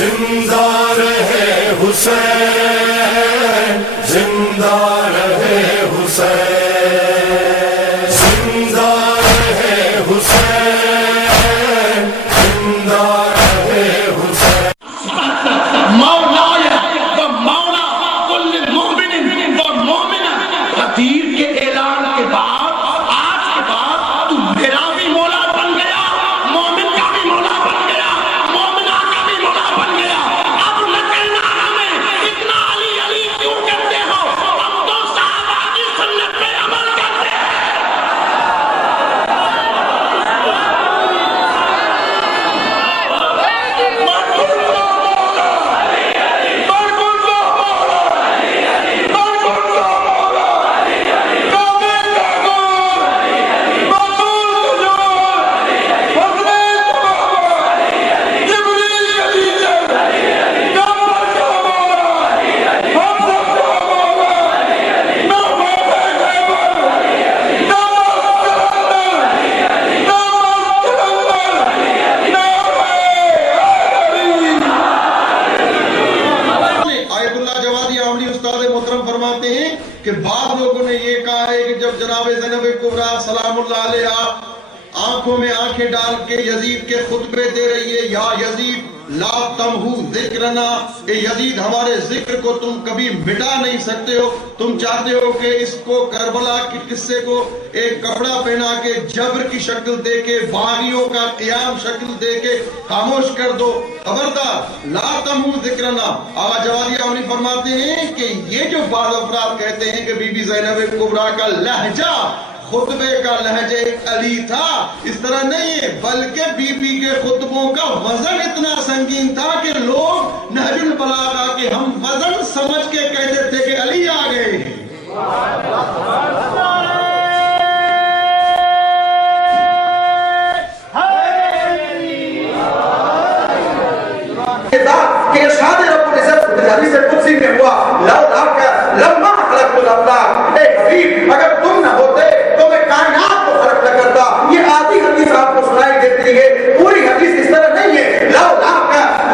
زندہ رہے حسین، زندہ رہے حسین، زندہ رہے حسین، زندہ رہے حسین۔ مولاي و مولا کل مومن و مومنہ، غدیر کے اعلان کے بعد آج کے بعد تو میرا بھی مولا بن گیا، مومن کا بھی مولا بن گیا، مومنہ کا بھی مولا بن گیا۔ اب نہ کہنا ہمیں اتنا علی علی کیوں کہتے ہو، ہم تو صحابہ کی سنت پہ عمل کرتے ہیں۔ کہ بعض لوگوں نے یہ کہا ہے کہ جب جناب زینب کبریٰ سلام اللہ علیہا آنکھوں میں آنکھیں ڈال کے یزید کے خطبے دے رہی ہے، یا یزید لا تمحو ذکرنا، کہ یزید ہمارے ذکر کو تم کبھی مٹا نہیں سکتے ہو، تم چاہتے ہو کہ اس کو کربلا کے قصے کو ایک کپڑا پہنا کے جبر کی شکل دے کے باغیوں کا قیام شکل دے کے خاموش کر دو۔ خبردار، لا تمحو ذکرنا۔ آقا جوادی آمنی فرماتے ہیں کہ یہ جو بعض افراد کہتے ہیں کہ بی بی زینب کبریٰ کا لہجہ خطبے کا لہجہ علی تھا، اس طرح نہیں ہے، بلکہ بی بی کے خطبوں کا وزن اتنا سنگین تھا کہ لوگ نہج البلاغہ کے ہم وزن سمجھ کے کہتے تھے کہ علی آ گئے ہیں۔ کہ ارشاد رب العزت حدیث قدسی میں ہوا، لما خلقت الافلاک، اے حبیب اگر تم نہ ہوتے تو میں کائنات کو خلق نہ کرتا۔ یہ آدھی حدیث آپ کو سنائی دیتی ہے، پوری حدیث اس طرح نہیں ہے۔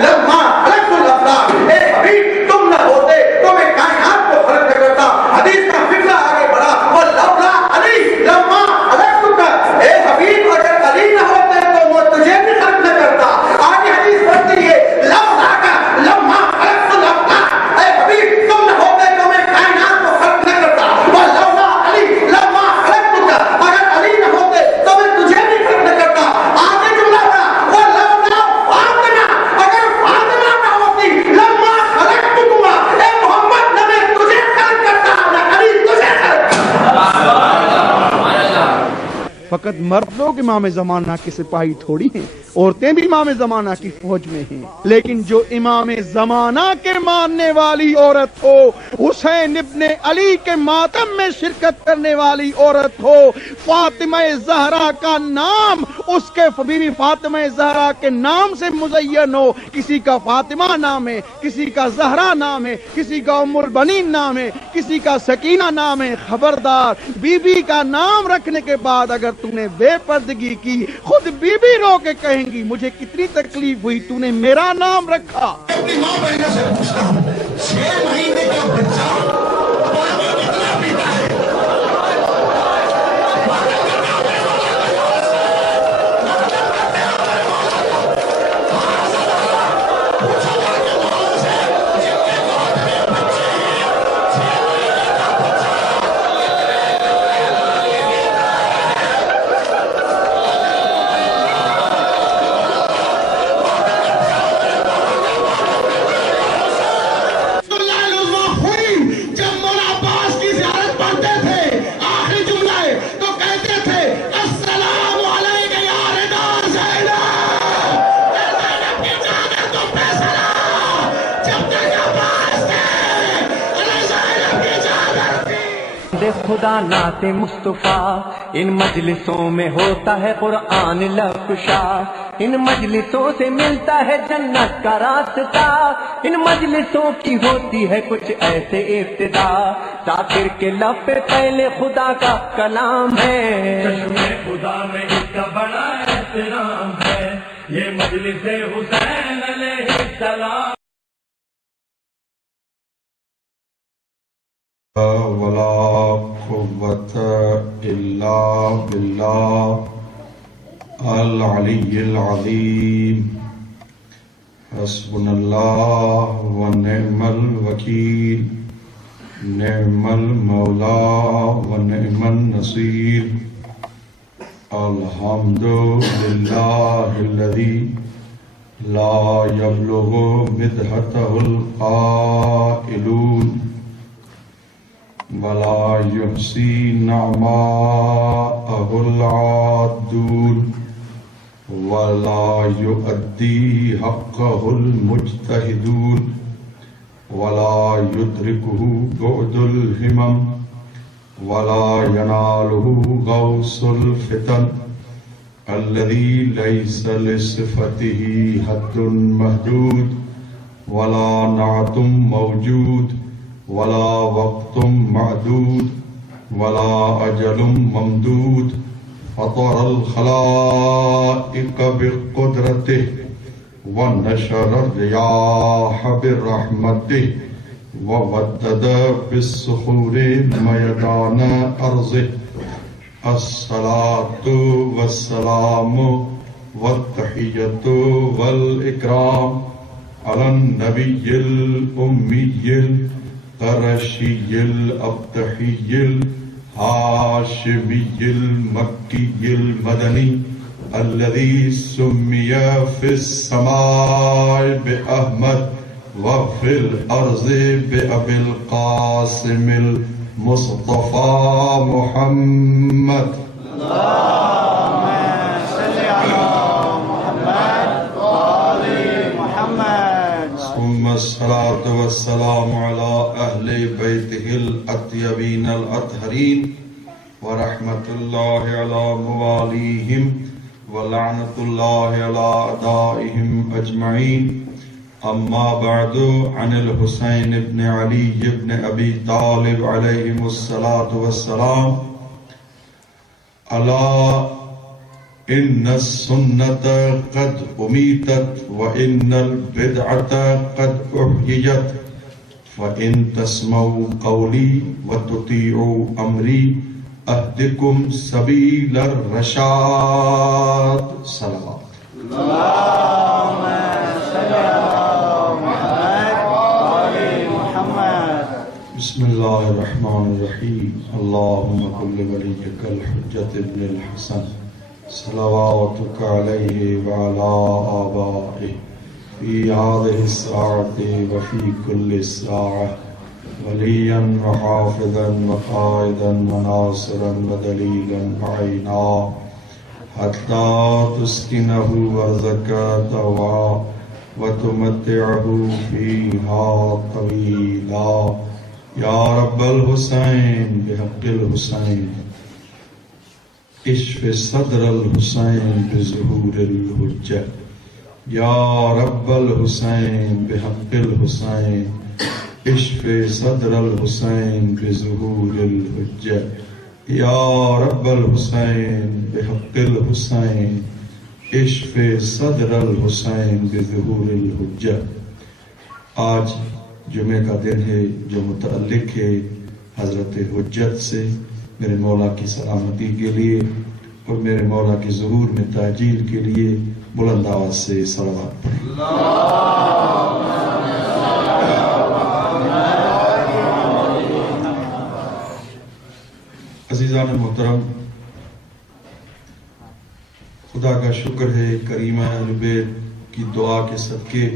لما خلقت الافلاک، اے حبیب تم نہ ہوتے تو میں کائنات کو خلق نہ کرتا۔ حدیث کا فقرہ آگے بڑھا، وَلَوْلَا عَلِي لَمَّا خَلَقْتُكَ، اے حبیب اگر علی نہ ہوتے تو وہ تجھے بھی خلق نہ کرتا۔ آگے حدیث بڑھتی ہے، لما خلقت الافلاک، اے حبیب تم نہ ہوتے تو میں کائنات کو خلق نہ کرتا۔ وَلَوْلَا عَلِي لَمَّا خَلَقْتُكَ، اگر علی نہ ہوتے تو میں تجھے بھی خلق نہ کرتا۔ آگے جملہ بڑھا، وَلَوْلَا فاطمہ، اگر فاطمہ نہ ہوتی لَمَّا خَلَقْتُكُمَا، اے محمد نہ میں تجھے خلق کرتا نہ علی تجھے خلق کرتا۔ فقط مرد لوگ امام زمانہ کے سپاہی تھوڑی ہیں، عورتیں بھی امام زمانہ کی فوج میں ہیں، لیکن جو امام زمانہ کے ماننے والی عورت ہو، حسین ابن علی کے ماتم میں شرکت کرنے والی عورت ہو، فاطمہ زہرا کا نام اس کے بیوی فاطمہ زہرا کے نام سے مزین ہو، کسی کا فاطمہ نام ہے، کسی کا زہرا نام ہے، کسی کا ام البنین نام ہے، کسی کا سکینہ نام ہے، خبردار، بی بی کا نام رکھنے کے بعد اگر تم نے بے پردگی کی، خود بی بی رو کے کہیں گی مجھے کتنی تکلیف ہوئی، تو نے میرا نام رکھا۔ اپنی ماں بہنوں سے پوچھتا ہوں، 6 مہینے کا بچہ پانی کتنا پیتا ہے؟ خدا نعت مصطفیٰ، ان مجلسوں میں ہوتا ہے قرآن لفشا، ان مجلسوں سے ملتا ہے جنت کا راستہ، ان مجلسوں کی ہوتی ہے کچھ ایسے ابتدا، ذاکر کے لب پہ پہلے خدا کا کلام ہے، چشمے خدا میں اس کا بڑا احترام ہے، یہ مجلس حسین علیہ السلام ولا قوة إلا بالله العلي العظيم حسبنا الله ونعم الوكيل نعم المولى ونعم النصير الحمد لله الذي لا يبلغ مدحته القائلون ولا يحصي نعماءه العادون ولا يؤدي حقه المجتهدون ولا يدركه بعد الهمم ولا يناله غوص الفتن الذي ليس لصفته حد محدود ولا نعت موجود ولا وقت معدود ولا أجل ممدود فطر الخلائق بقدرته ونشر الرياح برحمته وودد بالصخور ميدان أرضه الصلاة والسلام والتحية والإكرام على النبي الأمي القرشي الأبتحي الهاشمي المكي المدني الذي سمي في السماء بأحمد وفي الأرض بأبي القاسم المصطفى محمد اللهم صل على محمد وآل محمد ثم الصلاة والسلام على أهل بيته الأطيبين الأطهرين ورحمة الله على مواليهم ولعنة الله على أعدائهم أجمعين أما بعد عن الحسين بن علي بن أبي طالب عليهم الصلاة والسلام ألا إن السنة قد أميتت وإن البدعة قد أحييت فإن تسمعوا قولي وتطيعوا أمري أهدكم سبيل الرشاد صلوات اللهم صل على محمد وآل محمد بسم الله الرحمن الرحيم اللهم كن لوليك الحجة ابن الحسن صلواتك عليه وعلى آبائه في هذه الساعة وفي كل ساعة وليا وحافظا وقائدا وناصرا ودليلا وعينا حتى تسكنه أرضك طوعا وتمتعه فيها طويلا يا رب الحسين بحق الحسين اشف صدر الحسين بظهور الحجة يا رب الحسين بحق الحسين اشف صدر الحسين بظهور الحجة يا رب الحسين بحق الحسين اشف صدر الحسين بظهور الحجة آج جمعہ کا دن ہے جو متعلق ہے حضرت حجت سے میرے مولا کی سلامتی کے لیے اور میرے مولا کی ظہور میں تاجیل کے لیے بلند آواز سے صلوات پڑھیں عزیزان محترم خدا کا شکر ہے کریمہ اہل بیت کی دعا کے صدقے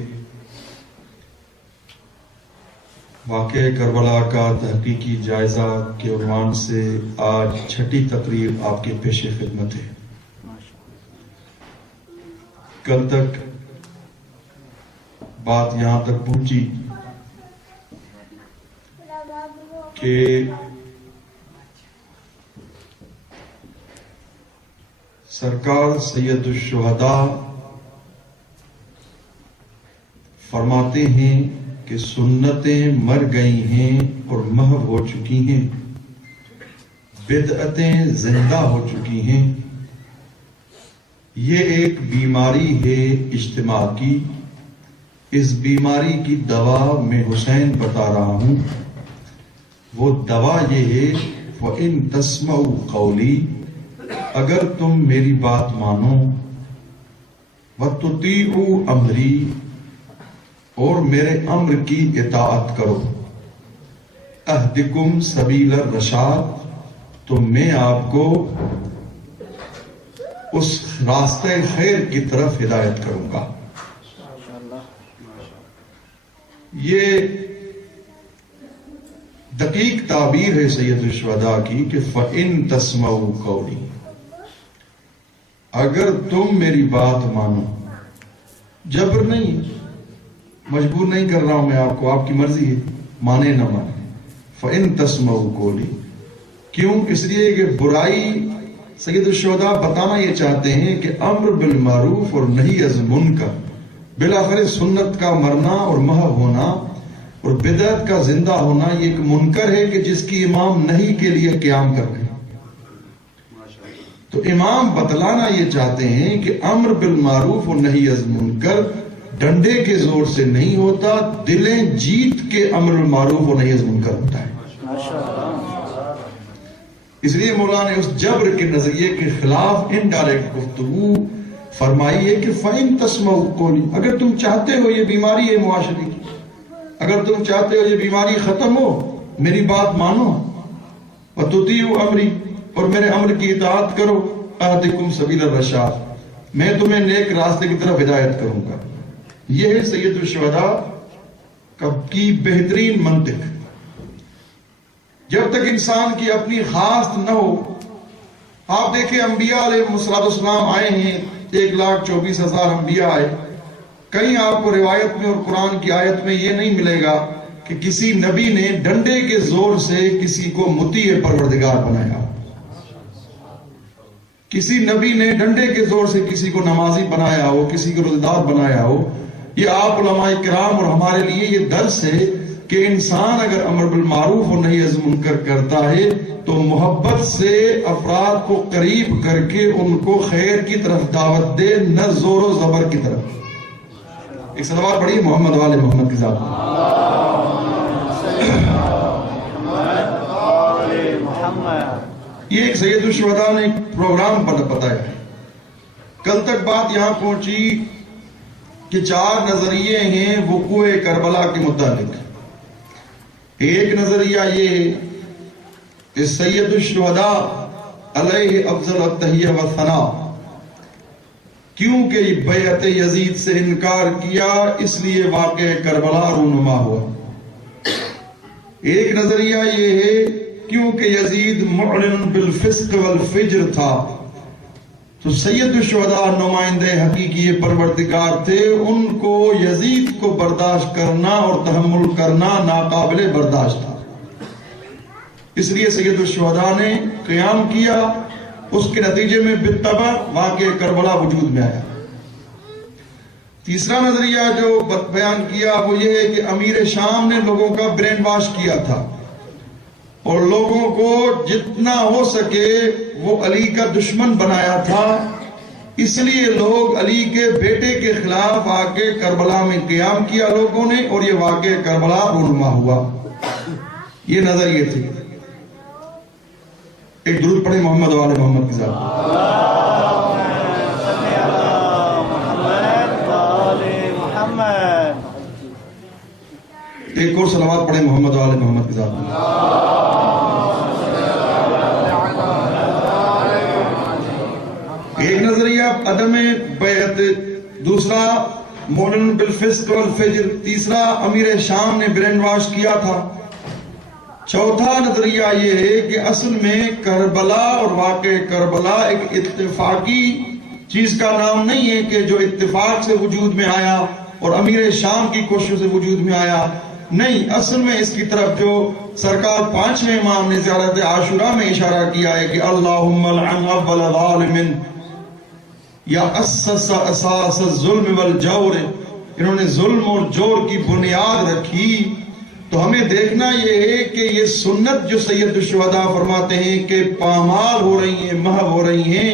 واقعہ کربلا کا تحقیقی جائزہ کے عنوان سے آج چھٹی تقریب آپ کے پیش خدمت ہے کل تک بات یہاں تک پہنچی کہ سرکار سید الشہداء فرماتے ہیں کہ سنتیں مر گئی ہیں اور محو ہو چکی ہیں، بدعتیں زندہ ہو چکی ہیں، یہ ایک بیماری ہے اجتماع کی، اس بیماری کی دوا میں حسین بتا رہا ہوں۔ وہ دوا یہ ہے وَإِن تَسْمَعُوا قَوْلِي، اگر تم میری بات مانو، وَتُطِيعُوا أَمْرِي، اور میرے امر کی اطاعت کرو، اہدکم سبیل الرشاد، تو میں آپ کو اس راستہ خیر کی طرف ہدایت کروں گا۔ یہ دقیق تعبیر ہے سید الشہداء کی کہ فَإِن تَسْمَعُوا قَوْلِي، اگر تم میری بات مانو، جبر نہیں، مجبور نہیں کر رہا ہوں میں آپ کو، آپ کی مرضی ہے، مانے نہ مانے۔ فَإِن تَسْمَعُوا قَوْلِي، کیوں؟ اس لیے کہ برائی سید الشہداء بتانا یہ چاہتے ہیں کہ امر بالمعروف اور نہی از منکر، بالآخر سنت کا مرنا اور محو ہونا اور بدعت کا زندہ ہونا یہ ایک منکر ہے کہ جس کی امام نہیں کے لیے قیام کر رہے ہیں۔ تو امام بتلانا یہ چاہتے ہیں کہ امر بالمعروف اور نہی از منکر ڈنڈے کے زور سے نہیں ہوتا، دلیں جیت کے امر بالمعروف اور نہی از منکر ہوتا ہے۔ اس لیے مولا نے اس جبر کے نظریے کے خلاف انڈائریکٹ گفتگو فرمائی ہے کہ فَإِن تَسْمَعُوا قَوْلِي، اگر تم چاہتے ہو یہ بیماری ہے معاشرے کی، اگر تم چاہتے ہو یہ بیماری ختم ہو، میری بات مانو، وَتُطِيعُوا أَمْرِي، اور میرے امر کی اطاعت کرو، اہدکم سبیل الرشاد، میں تمہیں نیک راستے کی طرف ہدایت کروں گا۔ یہ ہے سید الشہداء کی بہترین منطق۔ جب تک انسان کی اپنی خواست نہ ہو، آپ دیکھیں انبیاء علیہ السلام آئے ہیں، 1,24,000 انبیاء آئے، کہیں آپ کو روایت میں اور قرآن کی آیت میں یہ نہیں ملے گا کہ کسی نبی نے ڈنڈے کے زور سے کسی کو مطیع پروردگار بنایا، کسی نبی نے ڈنڈے کے زور سے کسی کو نمازی بنایا ہو، کسی کو روزدار بنایا ہو۔ یہ آپ علماء کرام اور ہمارے لیے یہ درس ہے کہ انسان اگر امر بالمعروف اور نہی از منکر کرتا ہے تو محبت سے افراد کو قریب کر کے ان کو خیر کی طرف دعوت دے، نہ زور و زبر کی طرف۔ ایک صلوات پڑھیے محمد والے محمد کی ذات۔ یہ ایک سید الشہداء نے پروگرام پر بتایا ہے۔ کل تک بات یہاں پہنچی کہ 4 نظریے ہیں وقوع کربلا کے متعلق۔ ایک نظریہ یہ ہے کہ سید الشہداء علیہ افضل التحیہ والثناء کیونکہ بیعت یزید سے انکار کیا اس لیے واقع کربلا رونما ہوا۔ ایک نظریہ یہ ہے کیونکہ یزید معلن بالفسق والفجر تھا، تو سید الشہداء نمائندے حقیقی پروردگار تھے، ان کو یزید کو برداشت کرنا اور تحمل کرنا ناقابل برداشت تھا، اس لیے سید الشہداء نے قیام کیا، اس کے نتیجے میں بالطبع واقع کربلا وجود میں آیا۔ تیسرا نظریہ جو بیان کیا وہ یہ ہے کہ امیر شام نے لوگوں کا برین واش کیا تھا اور لوگوں کو جتنا ہو سکے وہ علی کا دشمن بنایا تھا، اس لیے لوگ علی کے بیٹے کے خلاف آ کے کربلا میں قیام کیا لوگوں نے، اور یہ واقع کربلا رونما ہوا۔ یہ نظریے تھے۔ ایک درود پڑھیں محمد والے محمد کی ذات۔ ایک اور صلوات پڑھیں محمد والے محمد کی ذات۔ ایک نظریہ عدم بیعت، دوسرا مولن بالفسق والفجر، تیسرا امیر شام نے برین واش کیا تھا، چوتھا نظریہ یہ ہے کہ اصل میں کربلا اور واقع کربلا ایک اتفاقی چیز کا نام نہیں ہے کہ جو اتفاق سے وجود میں آیا اور امیر شام کی کوششوں سے وجود میں آیا، نہیں، اصل میں اس کی طرف جو سرکار 5ویں امام نے زیارت عاشورہ میں اشارہ کیا ہے کہ اللہم لعن اول ظالم یا اسس اساس الظلم والجور، انہوں نے ظلم اور جور کی بنیاد رکھی۔ تو ہمیں دیکھنا یہ ہے کہ یہ سنت جو سید الشہداء فرماتے ہیں کہ پامال ہو رہی ہیں، محو ہو رہی ہیں،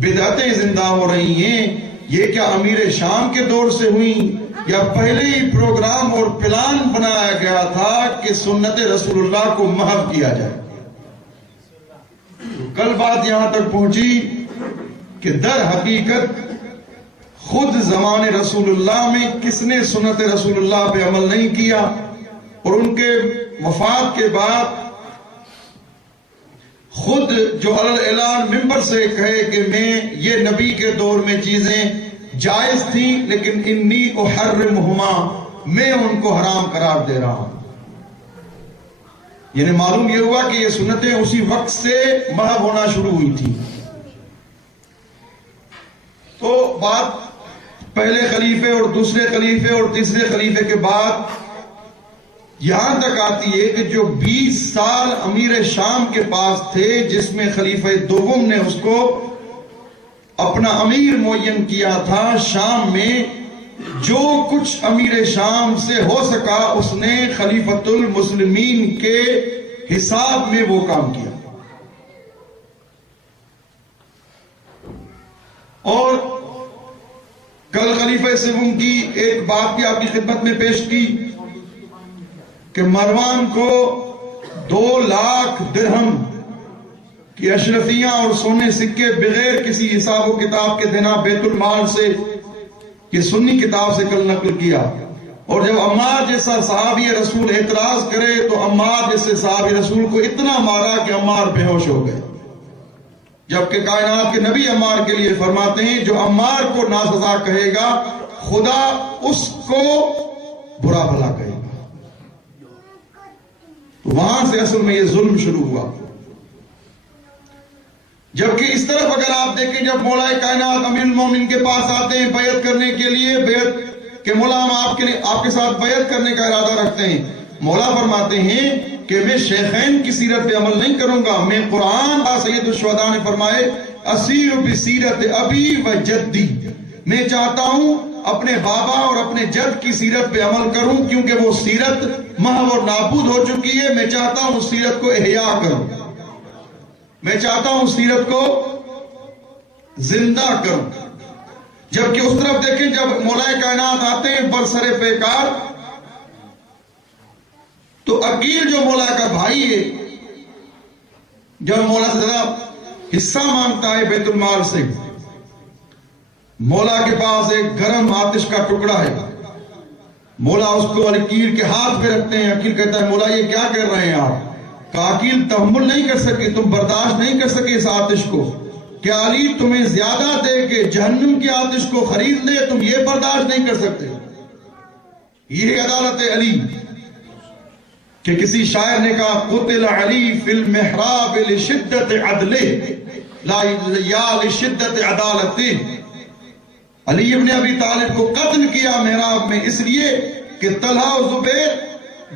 بدعتیں زندہ ہو رہی ہیں، یہ کیا امیر شام کے دور سے ہوئی یا پہلے ہی پروگرام اور پلان بنایا گیا تھا کہ سنت رسول اللہ کو محو کیا جائے؟ کل بات یہاں تک پہنچی کہ در حقیقت خود زمان رسول اللہ میں کس نے سنت رسول اللہ پہ عمل نہیں کیا، اور ان کے وفات کے بعد خود جو اعلان ممبر سے کہے کہ میں یہ نبی کے دور میں چیزیں جائز تھیں لیکن انی احرمہما، میں ان کو حرام قرار دے رہا ہوں، یعنی معلوم یہ ہوا کہ یہ سنتیں اسی وقت سے محو ہونا شروع ہوئی تھی۔ تو بات پہلے خلیفے اور دوسرے خلیفے اور تیسرے خلیفے کے بعد یہاں تک آتی ہے کہ جو 20 سال امیر شام کے پاس تھے، جس میں خلیفہ دوم نے اس کو اپنا امیر معین کیا تھا شام میں، جو کچھ امیر شام سے ہو سکا اس نے خلیفۃ المسلمین کے حساب میں وہ کام کیا۔ اور کل خلیفہ سوم کی ایک بات بھی آپ کی خدمت میں پیش کی کہ مروان کو 2 لاکھ درہم کی اشرفیاں اور سونے سکے بغیر کسی حساب و کتاب کے دینا بیت المال سے، یہ سنی کتاب سے کل نقل کیا۔ اور جب عمار جیسا صحابی رسول اعتراض کرے تو عمار جیسے صحابی رسول کو اتنا مارا کہ عمار بے ہوش ہو گئے، جبکہ کائنات کے نبی عمار کے لیے فرماتے ہیں جو عمار کو ناسزا کہے گا خدا اس کو برا بھلا کہے گا۔ تو وہاں سے اصل میں یہ ظلم شروع ہوا۔ جبکہ اس طرف اگر آپ دیکھیں جب مولا کائنات امیر المومنین کے پاس آتے ہیں بیعت کرنے کے لیے، بیعت کہ مولا ہم آپ کے ساتھ بیعت کرنے کا ارادہ رکھتے ہیں، مولا فرماتے ہیں کہ میں شیخین کی سیرت پہ عمل نہیں کروں گا، میں قرآن سید الشہداء نے فرمائے اسیر بسیرت ابی و جدی، میں چاہتا ہوں اپنے بابا اور اپنے جد کی سیرت پہ عمل کروں کیونکہ وہ سیرت محو اور نابود ہو چکی ہے، میں چاہتا ہوں اس سیرت کو احیاء کروں، میں چاہتا ہوں اس سیرت کو زندہ کروں۔ جبکہ اس طرف دیکھیں جب مولا کائنات آتے ہیں برسر پیکار، تو عقیل جو مولا کا بھائی ہے جب مولا سے ذرا حصہ مانگتا ہے بیت المال سے، مولا کے پاس ایک گرم آتش کا ٹکڑا ہے، مولا اس کو عقیل کے ہاتھ پہ رکھتے ہیں، عقیل کہتا ہے مولا یہ کیا کر رہے ہیں آپ؟ کہ عقیل تحمل نہیں کر سکے، تم برداشت نہیں کر سکے اس آتش کو، کہ علی تمہیں زیادہ دے کہ جہنم کی آتش کو خرید لے، تم یہ برداشت نہیں کر سکتے۔ یہ عدالت علی کہ کسی شاعر نے کہا قتل علی فی المحراب لشدت عدلہ لا یا لشدت عدالتہ، علی ابن ابی طالب کو قتل کیا محراب میں اس لیے کہ طلحہ و زبیر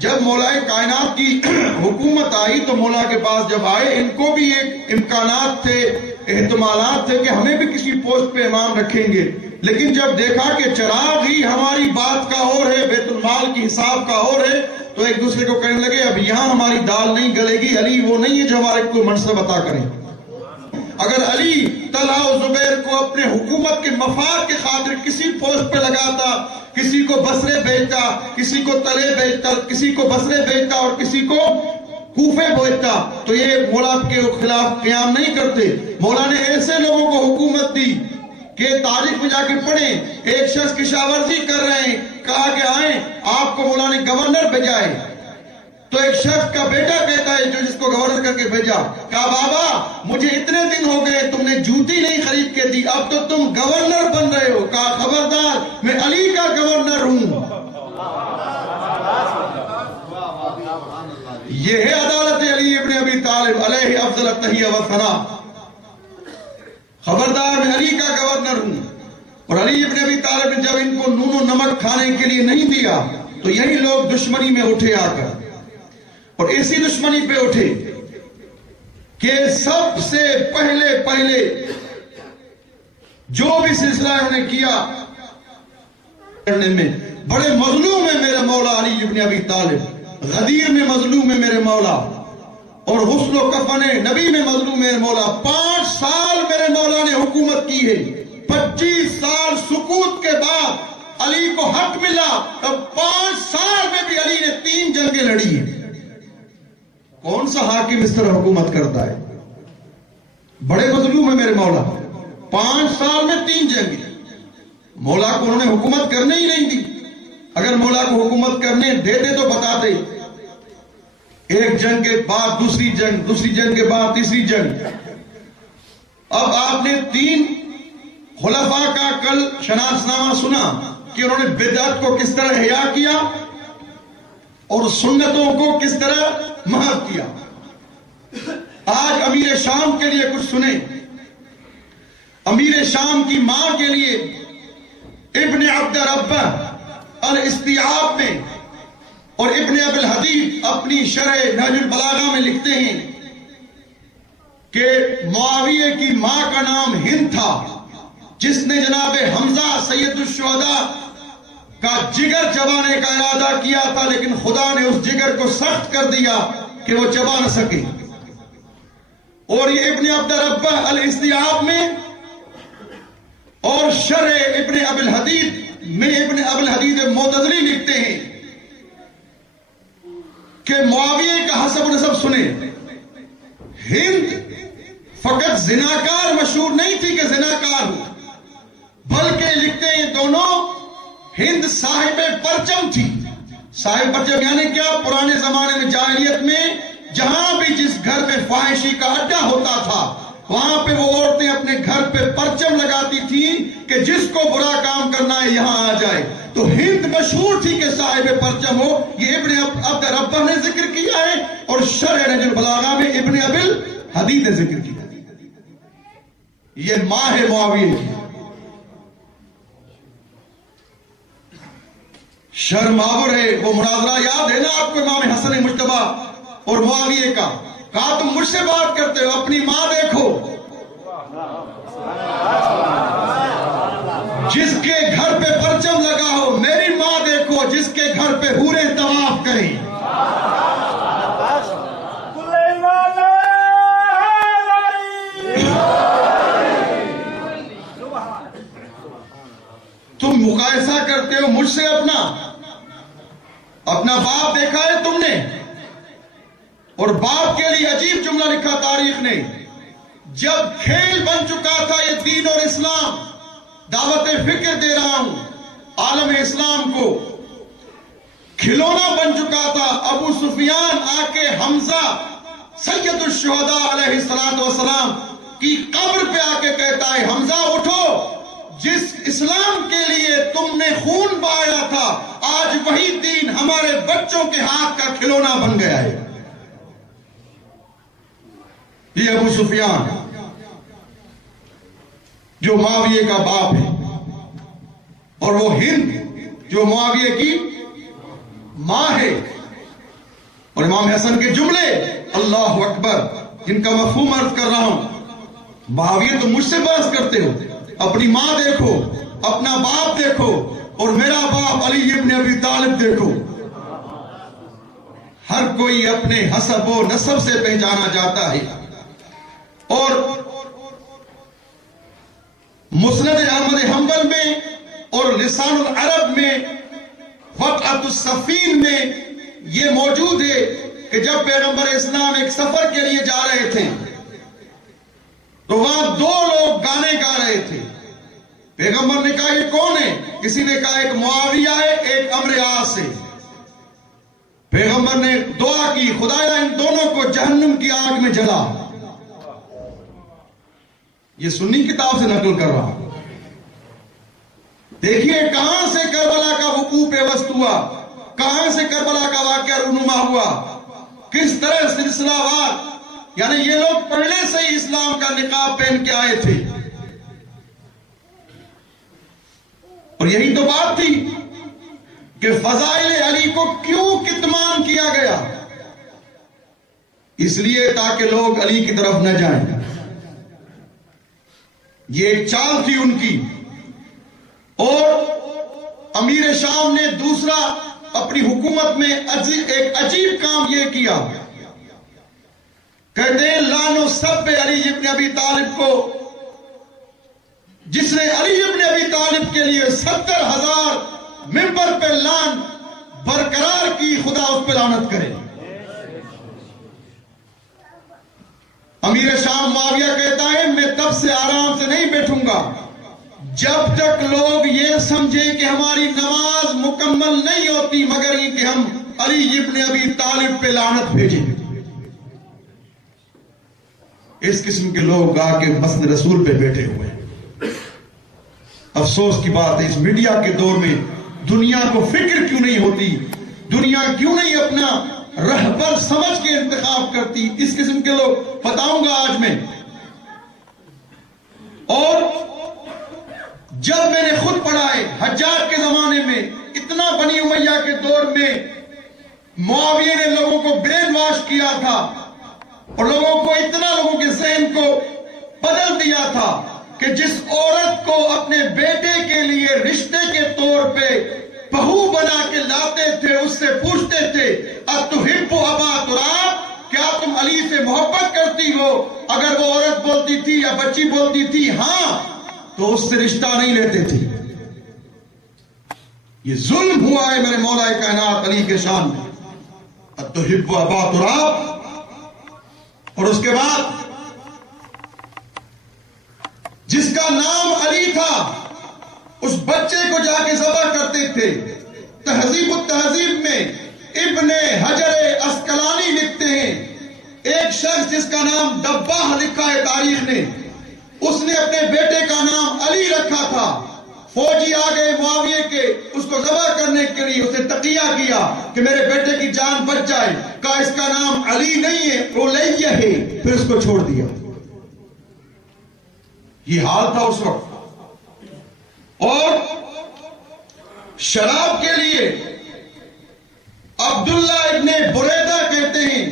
جب مولا کائنات کی حکومت آئی تو مولا کے پاس جب آئے ان کو بھی ایک امکانات تھے، احتمالات تھے کہ ہمیں بھی کسی پوسٹ پہ امام رکھیں گے، لیکن جب دیکھا کہ چراغ ہی ہماری بات کا اور ہے، بیت المال کی حساب کا اور ہے، تو ایک دوسرے کو کہنے لگے اب یہاں ہماری دال نہیں گلے گی، علی وہ نہیں ہے جو ہمارے کو منصب عطا کریں۔ اگر علی طلحہ و زبیر کو اپنے حکومت کے مفاد کے خاطر کسی پوسٹ پہ لگاتا، کسی کو بصرے بھیجتا، کسی کو تلے بھیجتا، کسی کو بصرے بھیجتا اور کسی کو کوفے بھیجتا، تو یہ مولا کے خلاف قیام نہیں کرتے۔ مولا نے ایسے لوگوں کو حکومت دی کہ تاریخ میں جا کے پڑھیں، ایک شخص کشاورزی کر رہے ہیں، کہا کہ آئیں آپ کو مولا نے گورنر بھیجا ہے، تو ایک شخص کا بیٹا کہتا ہے جو جس کو گورنر کر کے بھیجا، کہا بابا مجھے اتنے دن ہو گئے تم نے جوتی نہیں خرید کے دی، اب تو تم گورنر بن رہے ہو، کہا خبردار میں علی کا گورنر ہوں۔ یہ ہے عدالت علی ابن ابی طالب علیہ افضل التحیہ والثناء، خبردار میں علی کا گورنر ہوں۔ اور علی ابن ابی طالب نے جب ان کو نون و نمک کھانے کے لیے نہیں دیا تو یہی لوگ دشمنی میں اٹھے آ کر، اور اسی دشمنی پہ اٹھے کہ سب سے پہلے جو بھی سلسلہ انہوں نے کیا کرنے میں بڑے مظلوم ہے میرے مولا علی ابن ابی طالب، غدیر میں مظلوم ہے میرے مولا، اور غسل و کفن نبی میں مظلوم ہے مولا. 5 سال میرے مولا نے حکومت کی ہے. 25 سال سکوت کے بعد علی کو حق ملا. تب 5 سال میں بھی علی نے 3 جنگیں لڑی ہیں. کون سا حاکم اس طرح حکومت کرتا ہے؟ بڑے مظلوم ہے میرے مولا. 5 سال میں 3 جنگیں. مولا کو انہوں نے حکومت کرنے ہی نہیں دی. اگر مولا کو حکومت کرنے دیتے تو بتاتے. ایک جنگ کے بعد دوسری جنگ, دوسری جنگ کے بعد تیسری جنگ. اب آپ نے 3 خلفاء کا کل شناسنامہ سنا کہ انہوں نے بدعت کو کس طرح احیا کیا اور سنتوں کو کس طرح محو کیا. آج امیر شام کے لیے کچھ سنیں. امیر شام کی ماں کے لیے ابن عبد ربہ الاستیعاب میں اور ابن ابی الحدید اپنی شرح نہج البلاغہ میں لکھتے ہیں کہ معاویہ کی ماں کا نام ہند تھا, جس نے جناب حمزہ سید الشہداء کا جگر چبانے کا ارادہ کیا تھا, لیکن خدا نے اس جگر کو سخت کر دیا کہ وہ چبا نہ سکے. اور یہ ابن عبد ربہ الاستیعاب میں اور شرح ابن ابی الحدید میں ابن ابی الحدید معتزلی لکھتے ہیں کہ معاویہ کا حسب و نسب سنیں. ہند فقط زناکار مشہور نہیں تھی کہ زناکار ہو, بلکہ لکھتے ہیں دونوں ہند صاحب پرچم تھی. صاحب پرچم یعنی کیا؟ پرانے زمانے میں جاہلیت میں جہاں بھی جس گھر میں فاحشی کا اڈا ہوتا تھا وہاں پہ وہ عورتیں اپنے گھر پہ پرچم لگاتی تھیں کہ جس کو برا کام کرنا ہے یہاں آ جائے. تو ہند مشہور تھی کہ صاحب پرچم ہو. یہ ابن عبد ربہ نے ذکر کیا ہے اور شرح نہج البلاغہ میں ابن ابی الحدید نے ذکر کیا. یہ ماں ہے معاویہ کی. شرم آور ہے وہ مناظرہ یاد ہے نا آپ کو امام حسن مجتبی اور معاویہ کا. کہا تم مجھ سے بات کرتے ہو, اپنی ماں دیکھو جس کے گھر پہ پرچم لگا ہو. میری ماں دیکھو جس کے گھر پہ حوریں طواف کریں. تم مقایسہ کرتے ہو مجھ سے اپنا باپ دیکھا ہے تم نے, اور باپ کے لیے عجیب جملہ لکھا تاریخ نے. جب کھیل بن چکا تھا یہ دین اور اسلام, دعوت فکر دے رہا ہوں عالم اسلام کو, کھلونا بن چکا تھا. ابو سفیان آ کے حمزہ سید الشہداء علیہ السلام کی قبر پہ آ کے کہتا ہے حمزہ اٹھو, جس اسلام کے لیے تم نے خون بہایا تھا آج وہی دین ہمارے بچوں کے ہاتھ کا کھلونا بن گیا ہے. یہ ابو سفیان جو معاویہ کا باپ ہے, اور وہ ہند جو معاویہ کی ماں ہے. اور امام حسن کے جملے اللہ اکبر جن کا مفہوم عرض کر رہا ہوں. معاویہ تو مجھ سے بحث کرتے ہو, اپنی ماں دیکھو, اپنا باپ دیکھو, اور میرا باپ علی ابن ابی طالب دیکھو. ہر کوئی اپنے حسب و نسب سے پہچانا جاتا ہے. اور مسند احمد حنبل میں اور لسان العرب میں وقعت السفین میں یہ موجود ہے کہ جب پیغمبر اسلام ایک سفر کے لیے جا رہے تھے تو وہاں 2 لوگ گانے گا رہے تھے. پیغمبر نے کہا یہ کون ہے؟ کسی نے کہا ایک معاویہ ہے, ایک عمرو عاص ہے. پیغمبر نے دعا کی خدایا ان دونوں کو جہنم کی آگ میں جلا. یہ سنی کتاب سے نقل کر رہا ہوں. دیکھیے کہاں سے کربلا کا وقوع پیوست ہوا, کہاں سے کربلا کا واقعہ رونما ہوا, کس طرح سلسلہ وار. یعنی یہ لوگ پہلے سے ہی اسلام کا نقاب پہن کے آئے تھے. اور یہی تو بات تھی کہ فضائل علی کو کیوں کتمان کیا گیا, اس لیے تاکہ لوگ علی کی طرف نہ جائیں. یہ ایک چال تھی ان کی. اور امیر شام نے دوسرا اپنی حکومت میں ایک عجیب کام یہ کیا کہتے ہیں لانو سب پہ علی ابن ابی طالب کو، جس نے علی ابن ابی طالب کے لیے 70,000 ممبر پہ لان برقرار کی، خدا اس پہ لعنت کرے۔ امیر شام معاویہ کہتا ہے میں تب سے آرام سے نہیں بیٹھوں گا جب تک لوگ یہ سمجھیں کہ ہماری نماز مکمل نہیں ہوتی مگر یہ کہ ہم علی ابن ابی طالب پہ لعنت بھیجیں۔ اس قسم کے لوگ آ کے مسجد رسول پہ بیٹھے ہوئے ہیں۔ افسوس کی بات ہے اس میڈیا کے دور میں دنیا کو فکر کیوں نہیں ہوتی، دنیا کیوں نہیں اپنا رہبر سمجھ کے انتخاب کرتی۔ اس قسم کے لوگ بتاؤں گا آج میں۔ اور جب میں نے خود پڑھا ہے حجاج کے زمانے میں اتنا بنی امیہ کے دور میں معاویہ نے لوگوں کو برین واش کیا تھا اور لوگوں کو اتنا لوگوں کے ذہن کو بدل دیا تھا کہ جس عورت کو اپنے بیٹے کے لیے رشتے کے طور پہ بہو بنا کے لاتے تھے اس سے پوچھتے تھے اتحب ابا تراب، کیا تم علی سے محبت کرتی ہو؟ اگر وہ عورت بولتی تھی یا بچی بولتی تھی ہاں تو اس سے رشتہ نہیں لیتے تھے۔ یہ ظلم ہوا ہے میرے مولا کائنات علی کے شان میں، اتحب ابا تراب۔ اور اس کے بعد جس کا نام علی تھا اس بچے کو جا کے ذبح کرتے تھے۔ تہذیب التہذیب میں ابن حجر اسقلانی لکھتے ہیں ایک شخص جس کا نام دباہ لکھا ہے تاریخ نے، اس نے اپنے بیٹے کا نام علی رکھا تھا۔ فوجی آ گئے معاویہ کے اس کو ذبح کرنے کے لیے، اسے تقیہ کیا کہ میرے بیٹے کی جان بچ جائے، کہا اس کا نام علی نہیں ہے علیہ ہے، پھر اس کو چھوڑ دیا۔ یہ حال تھا اس وقت۔ اور شراب کے لیے عبداللہ ابن بریدہ کہتے ہیں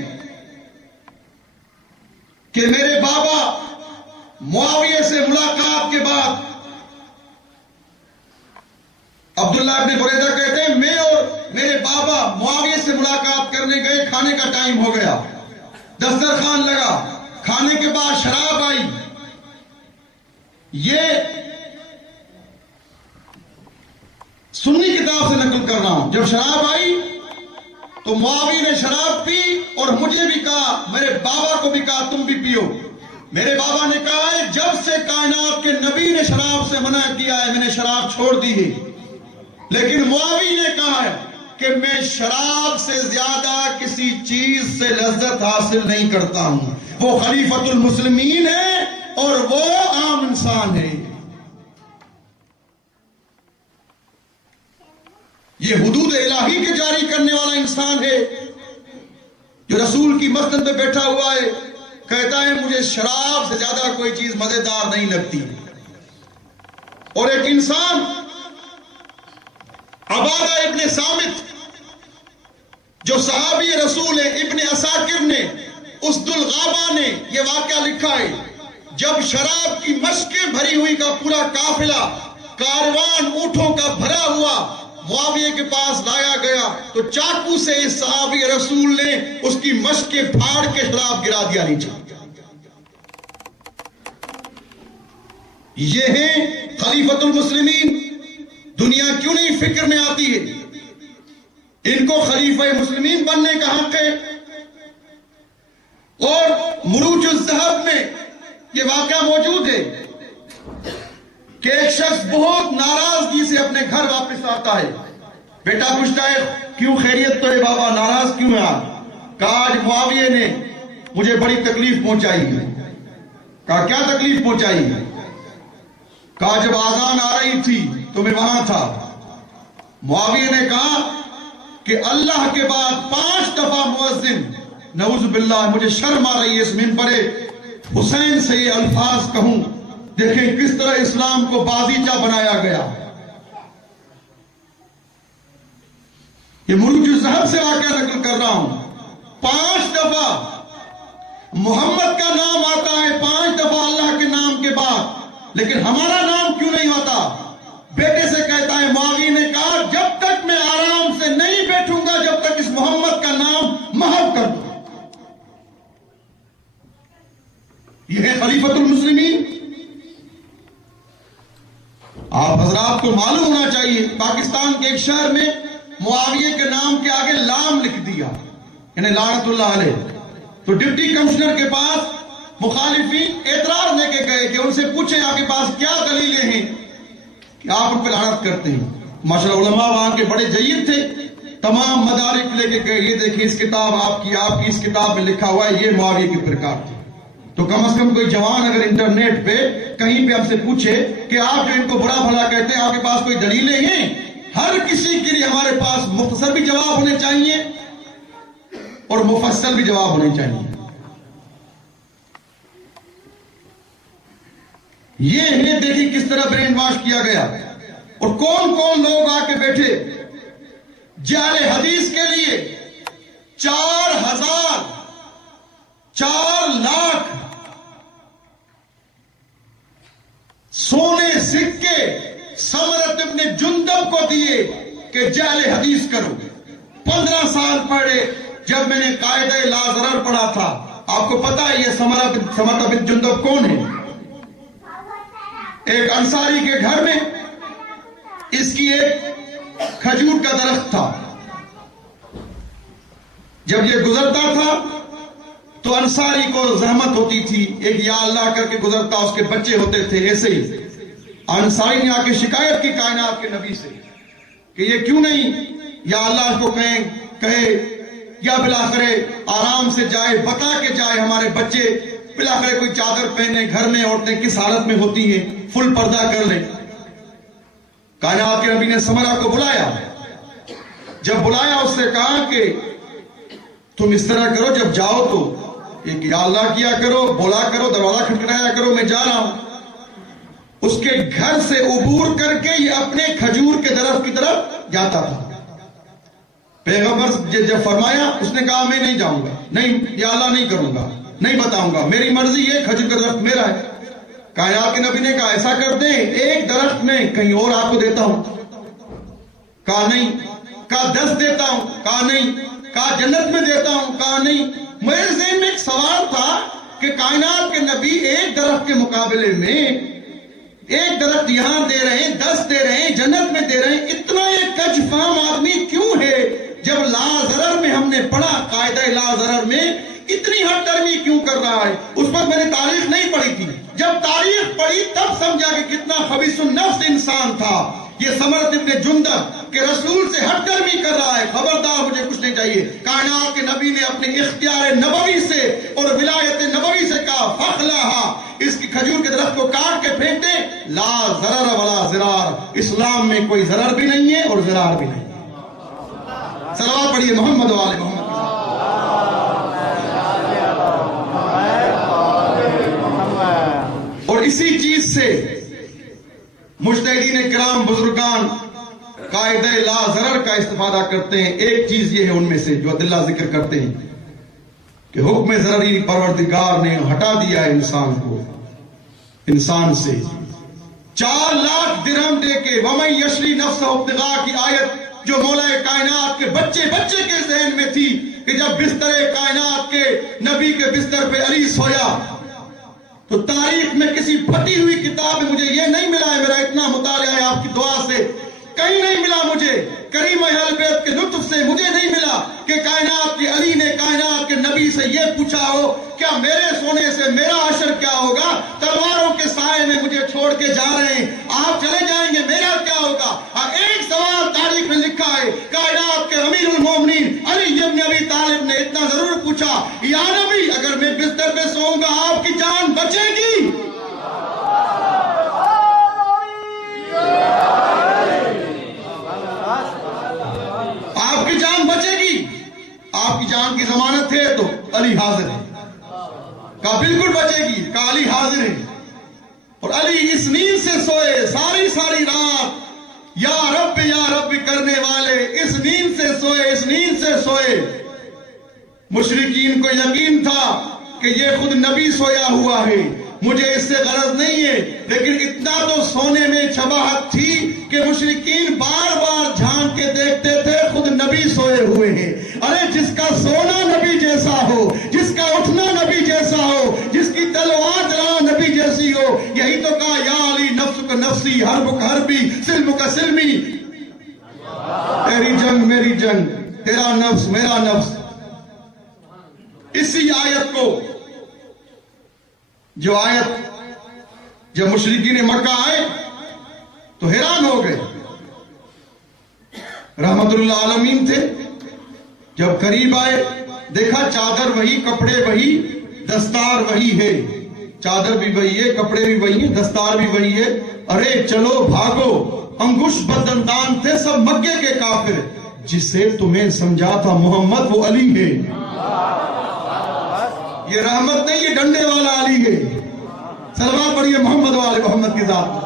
کہ میرے بابا معاویہ سے ملاقات کے بعد، عبداللہ ابن بریدہ کہتے ہیں میں اور میرے بابا معاویہ سے ملاقات کرنے گئے، کھانے کا ٹائم ہو گیا، دسترخوان لگا، کھانے کے بعد شراب آئی۔ یہ سنی کتاب سے نقل کر رہا ہوں۔ جب شراب آئی تو معاویہ نے شراب پی اور مجھے بھی کہا، میرے بابا کو بھی کہا تم بھی پیو۔ میرے بابا نے کہا ہے جب سے کائنات کے نبی نے شراب سے منع کیا ہے میں نے شراب چھوڑ دی ہے، لیکن معاویہ نے کہا ہے کہ میں شراب سے زیادہ کسی چیز سے لذت حاصل نہیں کرتا ہوں۔ وہ خلیفۃ المسلمین ہے اور وہ عام انسان ہے۔ یہ حدود الہی کے جاری کرنے والا انسان ہے جو رسول کی مسجد میں بیٹھا ہوا ہے، کہتا ہے مجھے شراب سے زیادہ کوئی چیز مزیدار نہیں لگتی۔ اور ایک انسان عبادہ ابن صامت جو صحابی رسول ہے، ابن عساکر نے، اسد الغابہ نے یہ واقعہ لکھا ہے، جب شراب کی مشکیں بھری ہوئی کا پورا قافلہ کاروان اونٹوں کا بھرا ہوا معاویہ کے پاس لایا گیا تو چاقو سے اس صحابی رسول نے اس کی مشکیں پھاڑ کے شراب گرا دیا نیچے۔ یہ ہیں خلیفۃ المسلمین۔ دنیا کیوں نہیں فکر میں آتی ہے؟ ان کو خلیفہ مسلمین بننے کا حق ہے۔ اور مروج الذہب میں یہ واقعہ موجود ہے کہ ایک شخص بہت ناراضگی سے اپنے گھر واپس آتا ہے، بیٹا پوچھتا ہے کیوں خیریت تو ہے بابا، ناراض کیوں ہے آپ؟ کہا آج معاویہ نے مجھے بڑی تکلیف پہنچائی ہے۔ کہا کیا تکلیف پہنچائی ہے؟ کہا جب آذان آ رہی تھی تو میں وہاں تھا، معاویہ نے کہا کہ اللہ کے بعد 5 دفعہ مؤذن، نعوذ باللہ مجھے شرم آ رہی ہے اس منبر حسین سے یہ الفاظ کہوں، دیکھیں کس طرح اسلام کو بازیچہ بنایا گیا۔ یہ مروج الذہب سے واقعہ نقل کر رہا ہوں۔ 5 دفعہ محمد کا نام آتا ہے، 5 دفعہ اللہ کے نام کے بعد، لیکن ہمارا نام کیوں نہیں ہوتا؟ بیٹے سے کہتا ہے، معاویہ نے کہا جب تک میں آرام سے نہیں بیٹھوں گا جب تک اس محمد کا نام محو کر دوں۔ یہ ہے خلیفۃ المسلمین. آپ حضرات کو معلوم ہونا چاہیے پاکستان کے ایک شہر میں معاویہ کے نام کے آگے لام لکھ دیا یعنی لعنت اللہ علیہ. تو ڈپٹی کمشنر کے پاس مخالفین اعتراض لے کے گئے کہ ان سے پوچھیں آپ کے پاس کیا دلیلیں ہیں کہ آپ ان پہ لعنت کرتے ہیں. ماشاءاللہ علماء وہاں کے بڑے جید تھے, تمام مدارک لے کے گئے, یہ دیکھیں اس کتاب آپ کی اس کتاب میں لکھا ہوا ہے یہ معاویہ کی پیروکار تھے. تو کم از کم کوئی جوان اگر انٹرنیٹ پہ کہیں پہ ہم سے پوچھے کہ آپ جو ان کو برا بھلا کہتے ہیں آپ کے پاس کوئی دلیلیں ہیں, ہر کسی کے لیے ہمارے پاس مختصر بھی جواب ہونے چاہیے اور مفصل بھی جواب ہونے چاہیے. یہ انہیں دیکھی کس طرح برین واش کیا گیا اور کون کون لوگ آ کے بیٹھے جعل حدیث کے لیے 4 لاکھ سونے سکے سمرت ابن جندب کو دیے کہ جعل حدیث کرو. 15 سال پڑھے جب میں نے قاعدہ لا ضرر پڑھا تھا. آپ کو پتا ہے یہ سمرت ابن جندب کون ہے؟ ایک انصاری کے گھر میں اس کی ایک کھجور کا درخت تھا. جب یہ گزرتا تھا تو انصاری کو زحمت ہوتی تھی, ایک یا اللہ کر کے گزرتا, اس کے بچے ہوتے تھے. ایسے ہی انصاری نے آ کے شکایت کی کائنات کے نبی سے کہ یہ کیوں نہیں یا اللہ کو کہے یا بلاخرے آرام سے جائے, بتا کے جائے ہمارے بچے بلاخرے کوئی چادر پہنے, گھر میں عورتیں کس حالت میں ہوتی ہیں, فل پردہ کر لیں. کائنات کے نبی نے سمرہ کو بلایا. جب بلایا اس سے کہا کہ تم اس طرح کرو, جب جاؤ تو ایک یا اللہ کیا کرو, بولا کرو, دروازہ کھٹکھٹایا کرو, میں جا رہا ہوں. اس کے گھر سے عبور کر کے یہ اپنے کھجور کے درخت کی طرف جاتا تھا. پیغمبر جب فرمایا اس نے کہا میں نہیں جاؤں گا, نہیں یا اللہ نہیں کروں گا, نہیں بتاؤں گا, میری مرضی ہے, کھجور کا درخت میرا ہے. کائنات کے نبی نے کہا ایسا کر دیں ایک درخت میں کہیں اور آپ کو دیتا ہوں. کہا نہیں. کہا 10 دیتا ہوں. کہا نہیں. کہا جنت میں دیتا ہوں. کہا نہیں. میرے ذہن میں ایک سوال تھا کہ کائنات کے نبی ایک درخت کے مقابلے میں ایک درخت یہاں دے رہے ہیں, 10 دے رہے ہیں, جنت میں دے رہے ہیں, اتنا ایک کج فام آدمی کیوں ہے؟ جب لا ضرر میں ہم نے پڑھا, قاعدہ لا ضرر میں اتنی ہٹ درمی کیوں کر رہا ہے؟ اس وقت میں نے تاریخ نہیں پڑھی تھی, جب تاریخ پڑھی تب سمجھا کہ کتنا خبیث النفس انسان تھا. یہ سمرت ابن جندب کہ رسول سے ہٹ درمی کر رہا ہے, خبردار مجھے کچھ نہیں چاہیے. کائنات کے نبی نے اپنے اختیار نبوی سے اور ولایت نبوی سے کہا فخلہا, اس کی کھجور کے درخت کو کاٹ کے پھینک دے. لا ضرر ولا ضرار, اسلام میں کوئی ضرر بھی نہیں ہے اور ضرار بھی نہیں. صلوات پڑھیے محمد و آل محمد. اور اسی چیز سے مجتہدین کرام بزرگان قاعدہ لا ضرر کا استفادہ کرتے ہیں. ایک چیز یہ ہے ان میں سے جو ادلہ ذکر کرتے ہیں کہ حکم ضرری پروردگار نے ہٹا دیا ہے انسان کو, انسان سے 4 لاکھ درہم دے کے وَمَن يَشْرِ نَفْسَهُ ابْتِغَاءَ کی آیت جو مولا کائنات کے بچے کے ذہن میں تھی کہ جب بستر کائنات کے نبی کے بستر پہ علی سویا تو تاریخ میں کسی پھٹی ہوئی کتاب میں مجھے یہ نہیں ملا ہے, میرا اتنا مطالعہ ہے آپ کی دعا سے, کہیں نہیں ملا مجھے, کریم اہل بیت کے لطف سے مجھے نہیں ملا کہ کائنات کے علی نے کائنات کے نبی سے یہ پوچھا ہو کیا میرے سونے سے میرا عشر کیا ہوگا؟ تلواروں کے سائے میں مجھے چھوڑ کے جا رہے ہیں, آپ چلے جائیں گے, میرا کیا ہوگا؟ ایک سوال تاریخ میں لکھا ہے, کائنات کے امیر المومنین علی بن ابی طالب نے اتنا ضرور پوچھا, یا نبی اگر میں بستر پہ سوؤں گا آپ کی جان بچے گی؟ آپ کی جان بچے گی؟ آپ کی جان کی ضمانت ہے تو علی حاضر ہے. کہا بالکل بچے گی. کہا علی حاضر ہے. اور علی اس نیند سے سوئے ساری رات, یا رب کرنے والے اس نیند سے سوئے, اس نیند سے سوئے. مشرکین کو یقین تھا کہ یہ خود نبی سویا ہوا ہے, مجھے اس سے غرض نہیں ہے, لیکن اتنا تو سونے میں چھباہٹ تھی کہ مشرکین بار بار جھانک کے دیکھتے تھے خود نبی سوئے ہوئے ہیں. ارے جس کا سونا نبی جیسا ہو, جس کا اٹھنا نبی جیسا ہو, جس کی تلوار حربک حربی سلمک سلمی، تیری جنگ میری جنگ، تیرا نفس میرا نفس۔ اسی آیت کو، جو آیت جب مشرکین مکہ آئے تو حیران ہو گئے، رحمت اللہ عالمین تھے، جب قریب آئے دیکھا چادر وہی، کپڑے وہی، دستار وہی ہے، چادر بھی وہی ہے، کپڑے بھی وہی ہیں، دستار بھی وہی ہے۔ ارے چلو بھاگو، انگوش بدندان تھے سب مکے کے کافر، جسے تمہیں سمجھا تھا محمد وہ علی ہے، یہ رحمت نہیں، یہ ڈنڈے والا علی ہے۔ صلوات پڑھیے محمد والے محمد کی ذات۔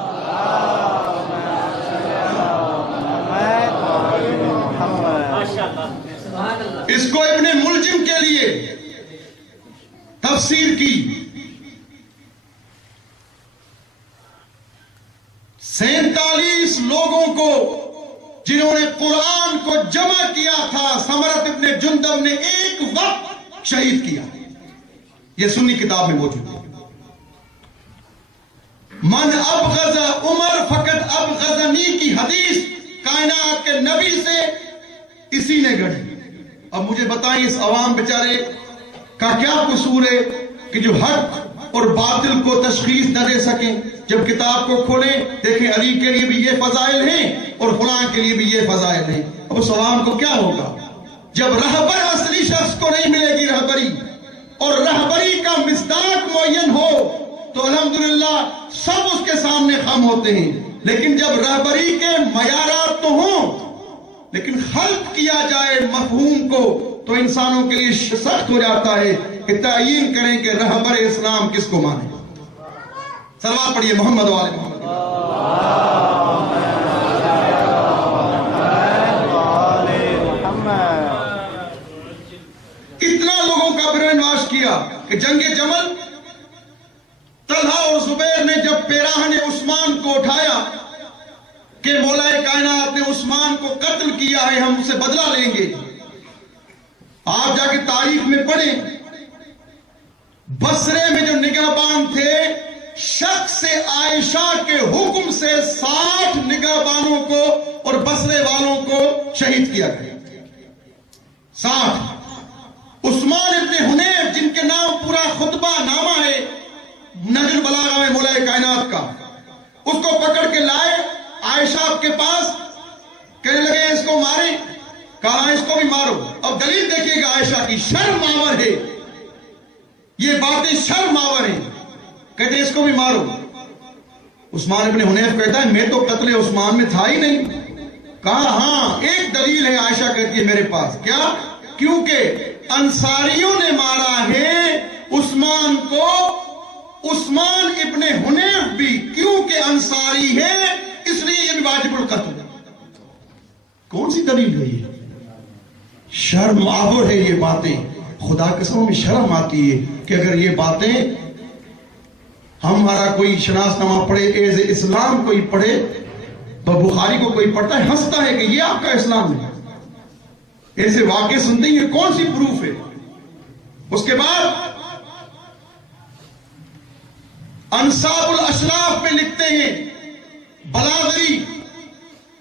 اس کو ابن ملجم کے لیے تفسیر کی، 47 لوگوں کو جنہوں نے قرآن کو جمع کیا تھا، سمرت ابن جندب نے ایک وقت شہید کیا، یہ سنی کتاب میں موجود ہے۔ من ابغض عمر فقط ابغضنی کی حدیث کائنات کے نبی سے اسی نے گڑھی۔ اب مجھے بتائیں اس عوام بیچارے کا کیا قصور ہے کہ جو حق اور باطل کو تشخیص نہ دے سکیں؟ جب کتاب کو کھولیں دیکھیں علی کے لیے بھی یہ فضائل ہیں اور فلاں کے لیے بھی یہ فضائل ہیں۔ اب اس عوام کو کیا ہوگا جب رہبر اصلی شخص کو نہیں ملے گی رہبری، اور رہبری کا مصداق معین ہو تو الحمدللہ سب اس کے سامنے خم ہوتے ہیں، لیکن جب رہبری کے معیارات تو ہوں لیکن خلق کیا جائے مفہوم کو تو انسانوں کے لیے سخت ہو جاتا ہے کہ تعیین کریں کہ رہبر اسلام کس کو مانے۔ صلوات پڑھیے محمد والے محمد۔ اتنا لوگوں کا برین واش کیا کہ جنگ جمل طلحہ اور زبیر نے جب پیراہن عثمان کو اٹھایا کہ مولا کائنات نے عثمان کو قتل کیا ہے، ہم اسے بدلہ لیں گے، آپ جا کے تاریخ میں پڑھیں بصرے میں جو نگہبان تھے شخص عائشہ کے حکم سے 60 نگہبانوں کو اور بصرے والوں کو شہید کیا گیا، 60۔ عثمان ابن حنیف جن کے نام پورا خطبہ نامہ ہے نہج البلاغہ میں مولا کائنات کا، اس کو پکڑ کے لائے عائشہ کے پاس، کہنے لگے اس کو ماریں، کہا اس کو بھی مارو۔ اب دلیل دیکھیے گا عائشہ کی، شرم آور ہے یہ باتیں، شرم آور ہیں، کہتے ہیں اس کو بھی مارو۔ عثمان ابن حنیف کہتا ہے میں تو قتل عثمان میں تھا ہی نہیں۔ کہا ہاں ایک دلیل ہے، عائشہ کہتی ہے میرے پاس، کیا؟ کیونکہ انصاریوں نے مارا ہے عثمان کو، عثمان ابن حنیف بھی کیونکہ انصاری ہے اس لیے یہ بھی واجب القتل۔ کون سی دلیل ہے یہ؟ شرم آور ہے یہ باتیں، خدا قسم میں شرم آتی ہے کہ اگر یہ باتیں ہمارا کوئی شناس نامہ پڑھے، ایز اسلام کوئی پڑھے، بخاری کو کوئی پڑھتا ہے ہنستا ہے کہ یہ آپ کا اسلام ہے۔ ایسے واقع سنتے ہیں یہ کون سی پروف ہے؟ اس کے بعد انصاب الاشراف میں لکھتے ہیں بلاغری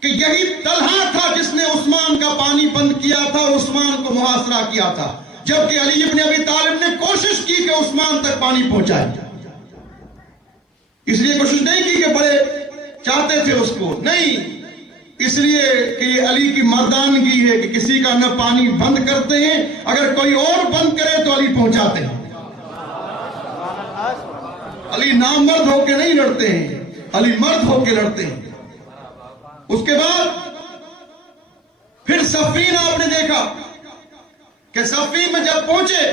کہ یہی طلحہ تھا جس نے عثمان کا پانی بند کیا تھا اور عثمان کو محاصرہ کیا تھا، جبکہ علی ابن ابی طالب نے کوشش کی کہ عثمان تک پانی پہنچائے، اس لیے کوشش نہیں کی کہ بڑے چاہتے تھے اس کو، نہیں، اس لیے کہ یہ علی کی مردانگی ہے کہ کسی کا نہ پانی بند کرتے ہیں، اگر کوئی اور بند کرے تو علی پہنچاتے ہیں۔ علی نامرد ہو کے نہیں لڑتے ہیں، علی مرد ہو کے لڑتے ہیں۔ اس کے بعد پھر صفین آپ نے دیکھا کہ صفین میں جب پہنچے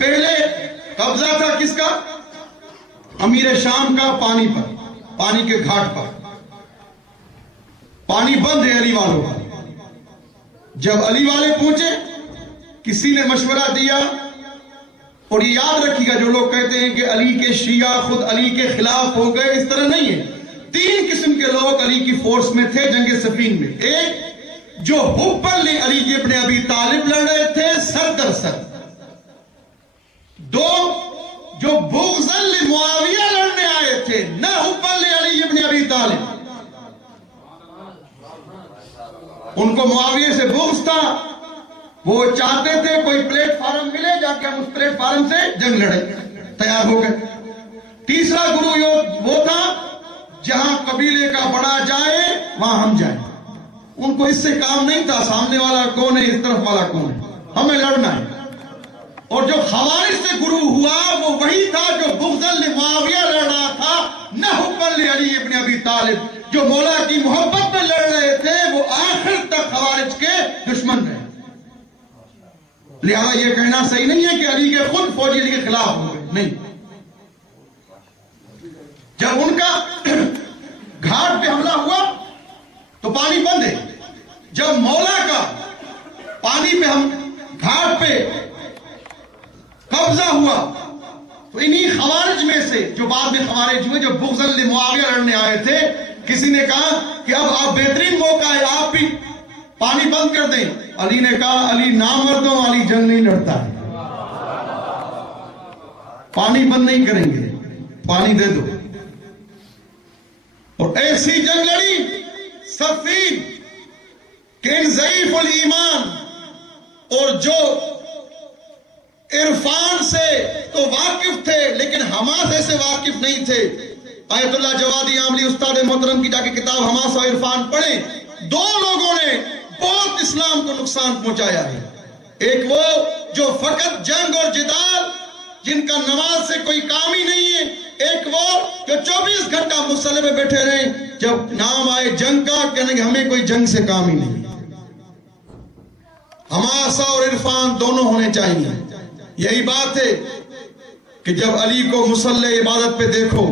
پہلے قبضہ تھا کس کا؟ امیر شام کا پانی پر، پانی کے گھاٹ پر، پانی بند ہے علی والوں کا۔ جب علی والے پہنچے کسی نے مشورہ دیا، اور یہ یاد رکھیے گا جو لوگ کہتے ہیں کہ علی کے شیعہ خود علی کے خلاف ہو گئے، اس طرح نہیں ہے۔ 3 قسم کے لوگ علی کی فورس میں تھے جنگ صفین میں۔ ایک جو حبًا علی ابن ابی طالب لڑ رہے تھے سر در سر، 2 جو بغضًا لمعاویہ لڑنے آئے تھے ان کو معاویہ سے بغض تھا، وہ چاہتے تھے کوئی پلیٹ فارم ملے جا کے ہم اس پلیٹ فارم سے جنگ لڑیں، تیار ہو گئے۔ تیسرا گروہ وہ تھا جہاں قبیلے کا بڑا جائے وہاں ہم جائیں، ان کو اس سے کام نہیں تھا سامنے والا کون ہے اس طرف والا کون ہے، ہمیں لڑنا ہے۔ اور جو خوارج سے گروہ ہوا وہ وہی تھا جو بغضاً لمعاویہ لڑ رہا تھا، نہ حباً لعلی ابن ابی طالب، جو مولا کی محبت میں لڑ رہے تھے وہ آخر تک خوارج کے دشمن رہے۔ لہذا یہ کہنا صحیح نہیں ہے کہ علی کے خود فوجی علی کے خلاف ہو گئے، نہیں۔ جب ان کا گھاٹ پہ حملہ ہوا تو پانی بند ہے، جب مولا کا پانی پہ ہم گھاٹ پہ قبضہ ہوا تو انہی خوارج میں سے جو بعد میں خوارج ہوئے، جو بغضاً لمعاویہ لڑنے آئے تھے، کسی نے کہا کہ اب آپ بہترین موقع ہے، آپ بھی پانی بند کر دیں۔ علی نے کہا علی نامردوں علی جنگ نہیں لڑتا ہے، پانی بند نہیں کریں گے، پانی دے دو۔ اور ایسی جنگ لڑی صفین کہ ان ضعیف الایمان اور جو عرفان سے تو واقف تھے لیکن حماس سے واقف نہیں تھے۔ آیت اللہ جوادی عاملی استاد محترم کی جا کے کتاب حماس و عرفان پڑھیں، دو لوگوں نے بہت اسلام کو نقصان پہنچایا ہے۔ ایک وہ جو فقط جنگ اور جدال، جن کا نماز سے کوئی کام ہی نہیں ہے، ایک وہ جو 24 گھنٹہ مصلی میں بیٹھے رہے، جب نام آئے جنگ کا کہنے کہ ہمیں کوئی جنگ سے کام ہی نہیں۔ حماسہ اور عرفان دونوں ہونے چاہیے۔ یہی بات ہے کہ جب علی کو مصلی عبادت پہ دیکھو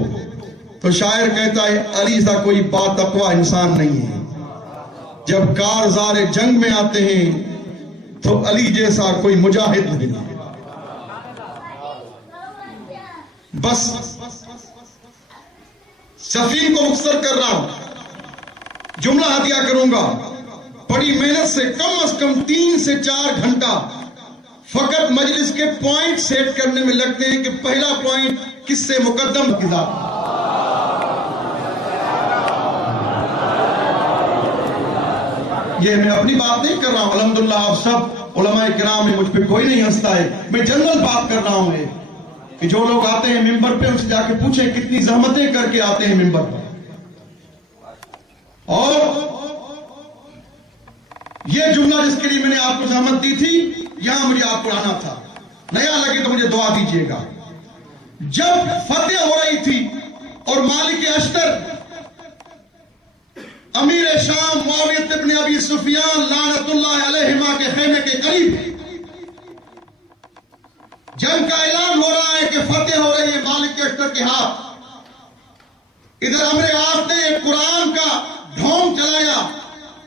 تو شاعر کہتا ہے علی سا کوئی با تقوی انسان نہیں ہے، جب کارزار جنگ میں آتے ہیں تو علی جیسا کوئی مجاہد نہیں ہے۔ بس صفین کو مختصر کر رہا ہوں، جملہ ہدیہ کروں گا۔ بڑی محنت سے کم از کم 3 سے 4 گھنٹہ فقط مجلس کے پوائنٹ سیٹ کرنے میں لگتے ہیں کہ پہلا پوائنٹ کس سے مقدم کی ذات۔ یہ میں اپنی بات نہیں کر رہا ہوں، الحمدللہ آپ سب علماء کرام ہیں، مجھ پہ کوئی نہیں ہنستا ہے، میں جنرل بات کر رہا ہوں کہ جو لوگ آتے ہیں ممبر پہ ان سے جا کے پوچھیں کتنی زحمتیں کر کے آتے ہیں ممبر پر۔ اور یہ جملہ جس کے لیے میں نے آپ کو زحمت دی تھی یہاں مجھے آپ کو آنا تھا، نیا لگے تو مجھے دعا دیجیے گا۔ جب فتح ہو رہی تھی اور مالک اشتر امیر شام معاویہ ابن ابی سفیان لعنت اللہ علیہما کے خیمے کے قریب جنگ کا اعلان ہو رہا ہے کہ فتح ہو رہی ہے مالک اشتر کے ہاتھ، ادھر امر عاص نے قرآن کا ڈھونگ چلایا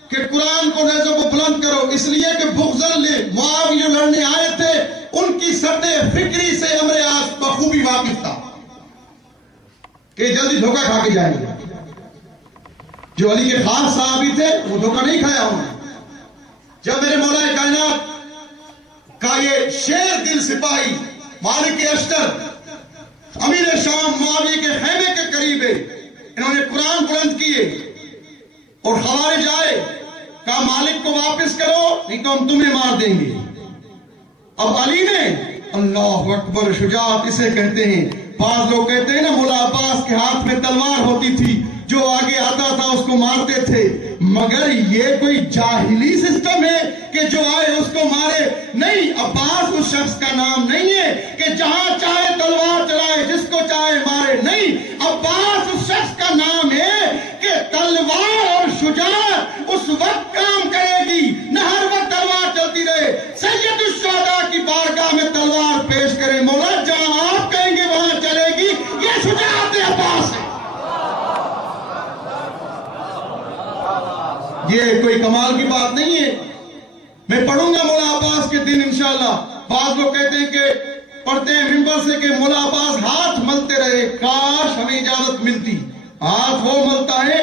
کہ قرآن کو نیزوں کو بلند کرو، اس لیے کہ بغضاً معاویہ جو لڑنے آئے تھے ان کی سرد فکری سے امر عاص بخوبی واقف تھا کہ جلدی دھوکہ کھا کے جائیں گے۔ جو علی کے خاص صحابی تھے وہ دھوکہ نہیں کھایا انہوں نے۔ جب میرے مولا کائنات کا یہ شیر دل سپاہی مالک اشتر امیر شام معاویہ کے خیمے کے قریب ہے، انہوں نے قرآن بلند کیے اور خوارج آئے، کہا مالک کو واپس کرو نہیں تو ہم تمہیں مار دیں گے۔ اب علی نے اللہ اکبر شجاعت اسے کہتے ہیں، بعض لوگ کہتے ہیں نا مولا عباس کے ہاتھ میں تلوار ہوتی تھی، جو آگے آتا تھا اس کو مارتے تھے، مگر یہ کوئی جاہلی سسٹم ہے کہ جو آئے اس کو مارے؟ نہیں، عباس اس شخص کا نام نہیں ہے کہ جہاں چاہے تلوار چلائے جس کو چاہے مارے، نہیں، عباس اس شخص کا نام ہے کہ تلوار اور شجاعت اس وقت کام کرے گی نہ ہر وقت تلوار چلتی رہے۔ سید الشہداء کی بارگاہ میں تلوار پیش کرے مولا، جہاں آپ کہیں گے وہاں چلے گی، یہ شجاعت عباس ہے۔ یہ کوئی کمال کی بات نہیں ہے، میں پڑھوں گا مولا عباس کے دن انشاءاللہ۔ بعض لوگ کہتے ہیں کہ پڑھتے ہیں ممبر سے کہ مولا عباس ہاتھ ملتے رہے، کاش ہمیں اجازت ملتی۔ ہاتھ وہ ملتا ہے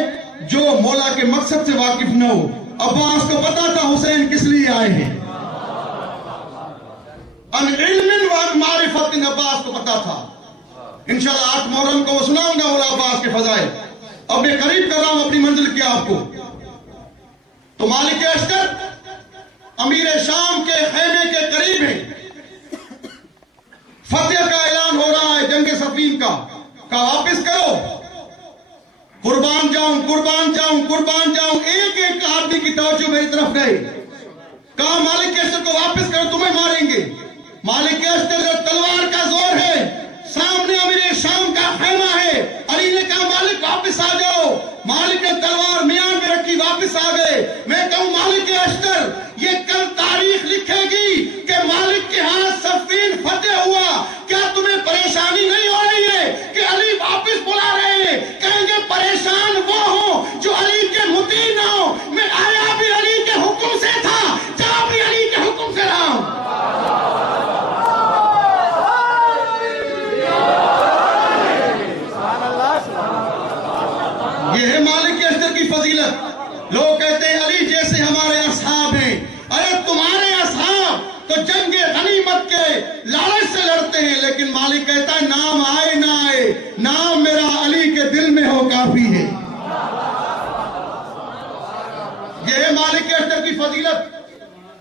جو مولا کے مقصد سے واقف نہ ہو۔ عباس کو پتا تھا حسین کس لیے آئے ہیں، ان علم و ان معرفت، عباس کو پتا تھا۔ انشاءاللہ 8 محرم کو سناؤں گا مولا عباس کے فضائل۔ اب میں قریب کر رہا ہوں اپنی منزل کی آپ کو۔ تو مالک اشتر امیر شام کے خیمے کے قریب ہیں، فتح کا اعلان ہو رہا ہے جنگ صفین کا، کہا واپس کرو، قربان جاؤں قربان جاؤں قربان جاؤں، ایک ایک آدمی کی توجہ میری طرف گئی، کہا مالک اشتر کو واپس کرو تمہیں ماریں گے۔ مالک اشتر تلوار کا زور ہے، سامنے امیر شام کا خیمہ ہے، علی نے کہا مالک واپس آ جاؤ، مالک نے تلوار میان میں رکھی، واپس آ گئے۔ میں کہوں مالک اشتر یہ کل تاریخ لکھے گی کہ مالک کے ہاتھ صفین فتح ہوا، کیا تمہیں پریشانی نہیں ہو رہی ہے کہ علی واپس بلا رہے ہیں؟ کہیں گے پریشان وہ ہوں جو علی کے مطیع نہ ہو، میں آیا بھی علی کے حکم سے تھا، جا بھی علی کے حکم سے رہا ہوں۔ یہ ہے مالک اشتر کی فضیلت۔ لوگ کہتے ہیں علی جیسے ہمارے اصحاب ہیں، ارے تمہارے اصحاب تو جنگ غنیمت کے لالچ سے لڑتے ہیں، لیکن مالک کہتا ہے نام آئے نہ آئے، نام میرا علی کے دل میں ہو کافی ہے۔ یہ ہے مالک اشتر کی فضیلت۔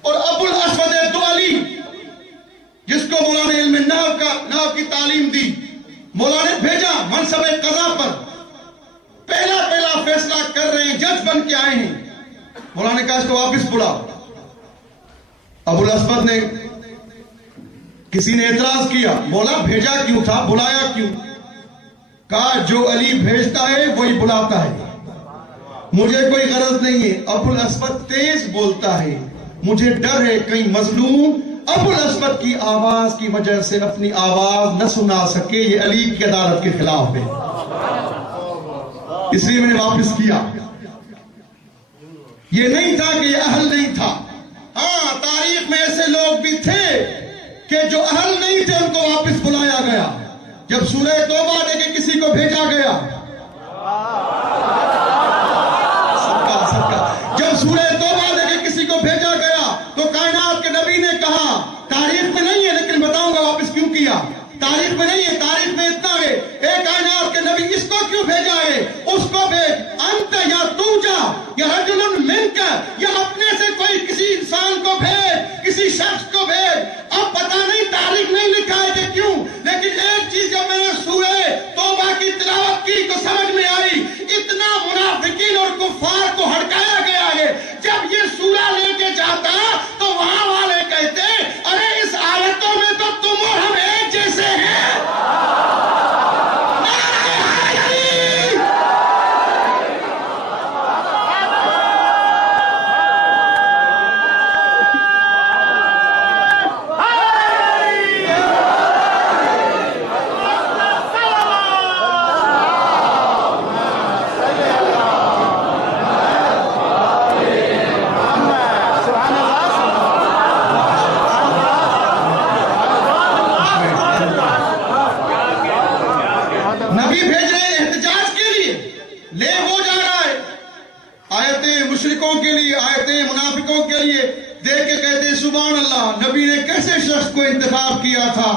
اور ابو الاسود دؤلی جس کو مولانا علم نحو کی تعلیم دی، مولانا نے بھیجا منصب قضا پر، پہلا فیصلہ کر رہے ہیں، جج بن کے آئے ہیں۔ مولانا نے کہا اس کو واپس بلا۔ ابو الاسود نے، کسی نے اعتراض کیا، مولا بھیجا کیوں تھا، بلایا کیوں؟ کہا جو علی بھیجتا ہے وہی بلاتا ہے، مجھے کوئی غرض نہیں ہے۔ ابو الاسود تیز بولتا ہے، مجھے ڈر ہے کہیں مظلوم ابو الاسود کی آواز کی وجہ سے اپنی آواز نہ سنا سکے، یہ علی کی عدالت کے خلاف ہے، اس لیے میں نے واپس کیا۔ یہ نہیں تھا کہ یہ اہل نہیں تھا، ہاں تاریخ میں ایسے لوگ بھی تھے کہ جو اہل نہیں تھے ان کو واپس بلایا گیا۔ جب سورہ توبہ دے کے کسی کو بھیجا گیا، جب سورہ توبہ دے کے کسی کو بھیجا گیا تو کائنات کے نبی نے کہا، تاریخ میں نہیں ہے لیکن بتاؤں گا واپس کیوں کیا، تاریخ میں نہیں ہے، تاریخ میں اتنا ہے، اے کائنات کے نبی اس کو کیوں بھیجا ہے، اس کو بھیج، انت یا تو جا یا رجل منک، یا اپنے سے کوئی کسی انسان کو بھیج، کسی شخص کو بھیج۔ اب پتہ نہیں تاریخ نہیں لکھا ہے کہ کیوں، لیکن ایک چیز جب میں نے سورہ توبہ کی تلاوت کی تو سمجھ میں آئی، اتنا منافقین اور کفار کو ہڑکایا گیا ہے۔ جب یہ سورہ لے کے جاتا تو وہاں والے کہتے ارے اس آیتوں میں تو تم اور ہم ایک جیسے ہیں۔ نبی بھیج رہے ہیں احتجاج کے لیے، لے ہو جا رہا ہے، آیتیں مشرکوں کے لیے، آیتیں منافقوں کے لیے دیکھ کے کہتے ہیں سبحان اللہ، نبی نے کیسے شخص کو انتخاب کیا تھا۔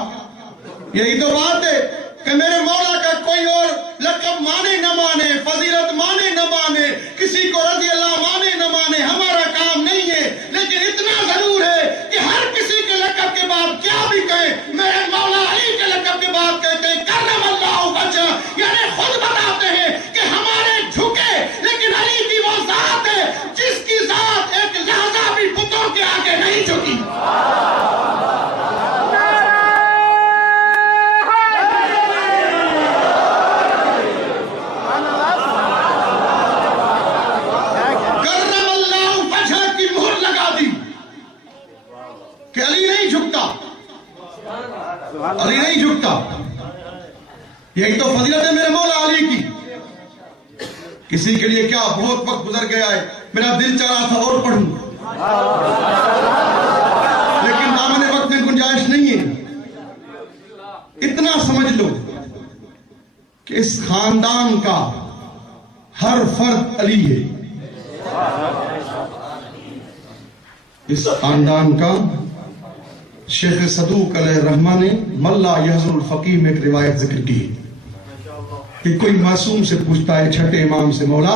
یہی تو بات ہے کہ میرے مولا کا کوئی اور لقب مانے نہ مانے، فضیلت مانے نہ مانے، کسی کو رضی اللہ مانے نہ مانے، ہمارا کام نہیں ہے، لیکن اتنا ضرور ہے کہ ہر کسی کے لقب کے بعد کیا بھی کہیں، میرے مولا علی کے لقب کے بعد کہتے ہیں کرم اللہ وجہ، یعنی خود بتاتے ہیں کہ ہمارے جھکے لیکن علی کی وہ ذات ہے جس کی ذات ایک لحظہ بھی بتوں کے آگے نہیں جھکی۔ کرم اللہ وجہ کی مہر لگا دی کہ علی نہیں جھکتا، علی نہیں جھکتا۔ یہی تو فضیلت ہے میرے مولا علی کی۔ کسی کے لیے کیا بہت وقت گزر گیا ہے، میرا دل چاہ رہا تھا اور پڑھوں، لیکن دامن وقت میں گنجائش نہیں ہے۔ اتنا سمجھ لو کہ اس خاندان کا ہر فرد علی ہے، اس خاندان کا۔ شیخ صدوق علیہ الرحمہ نے ملا یحزن الفقیہ میں ایک روایت ذکر کی کہ کوئی معصوم سے پوچھتا ہے چھٹے امام سے، مولا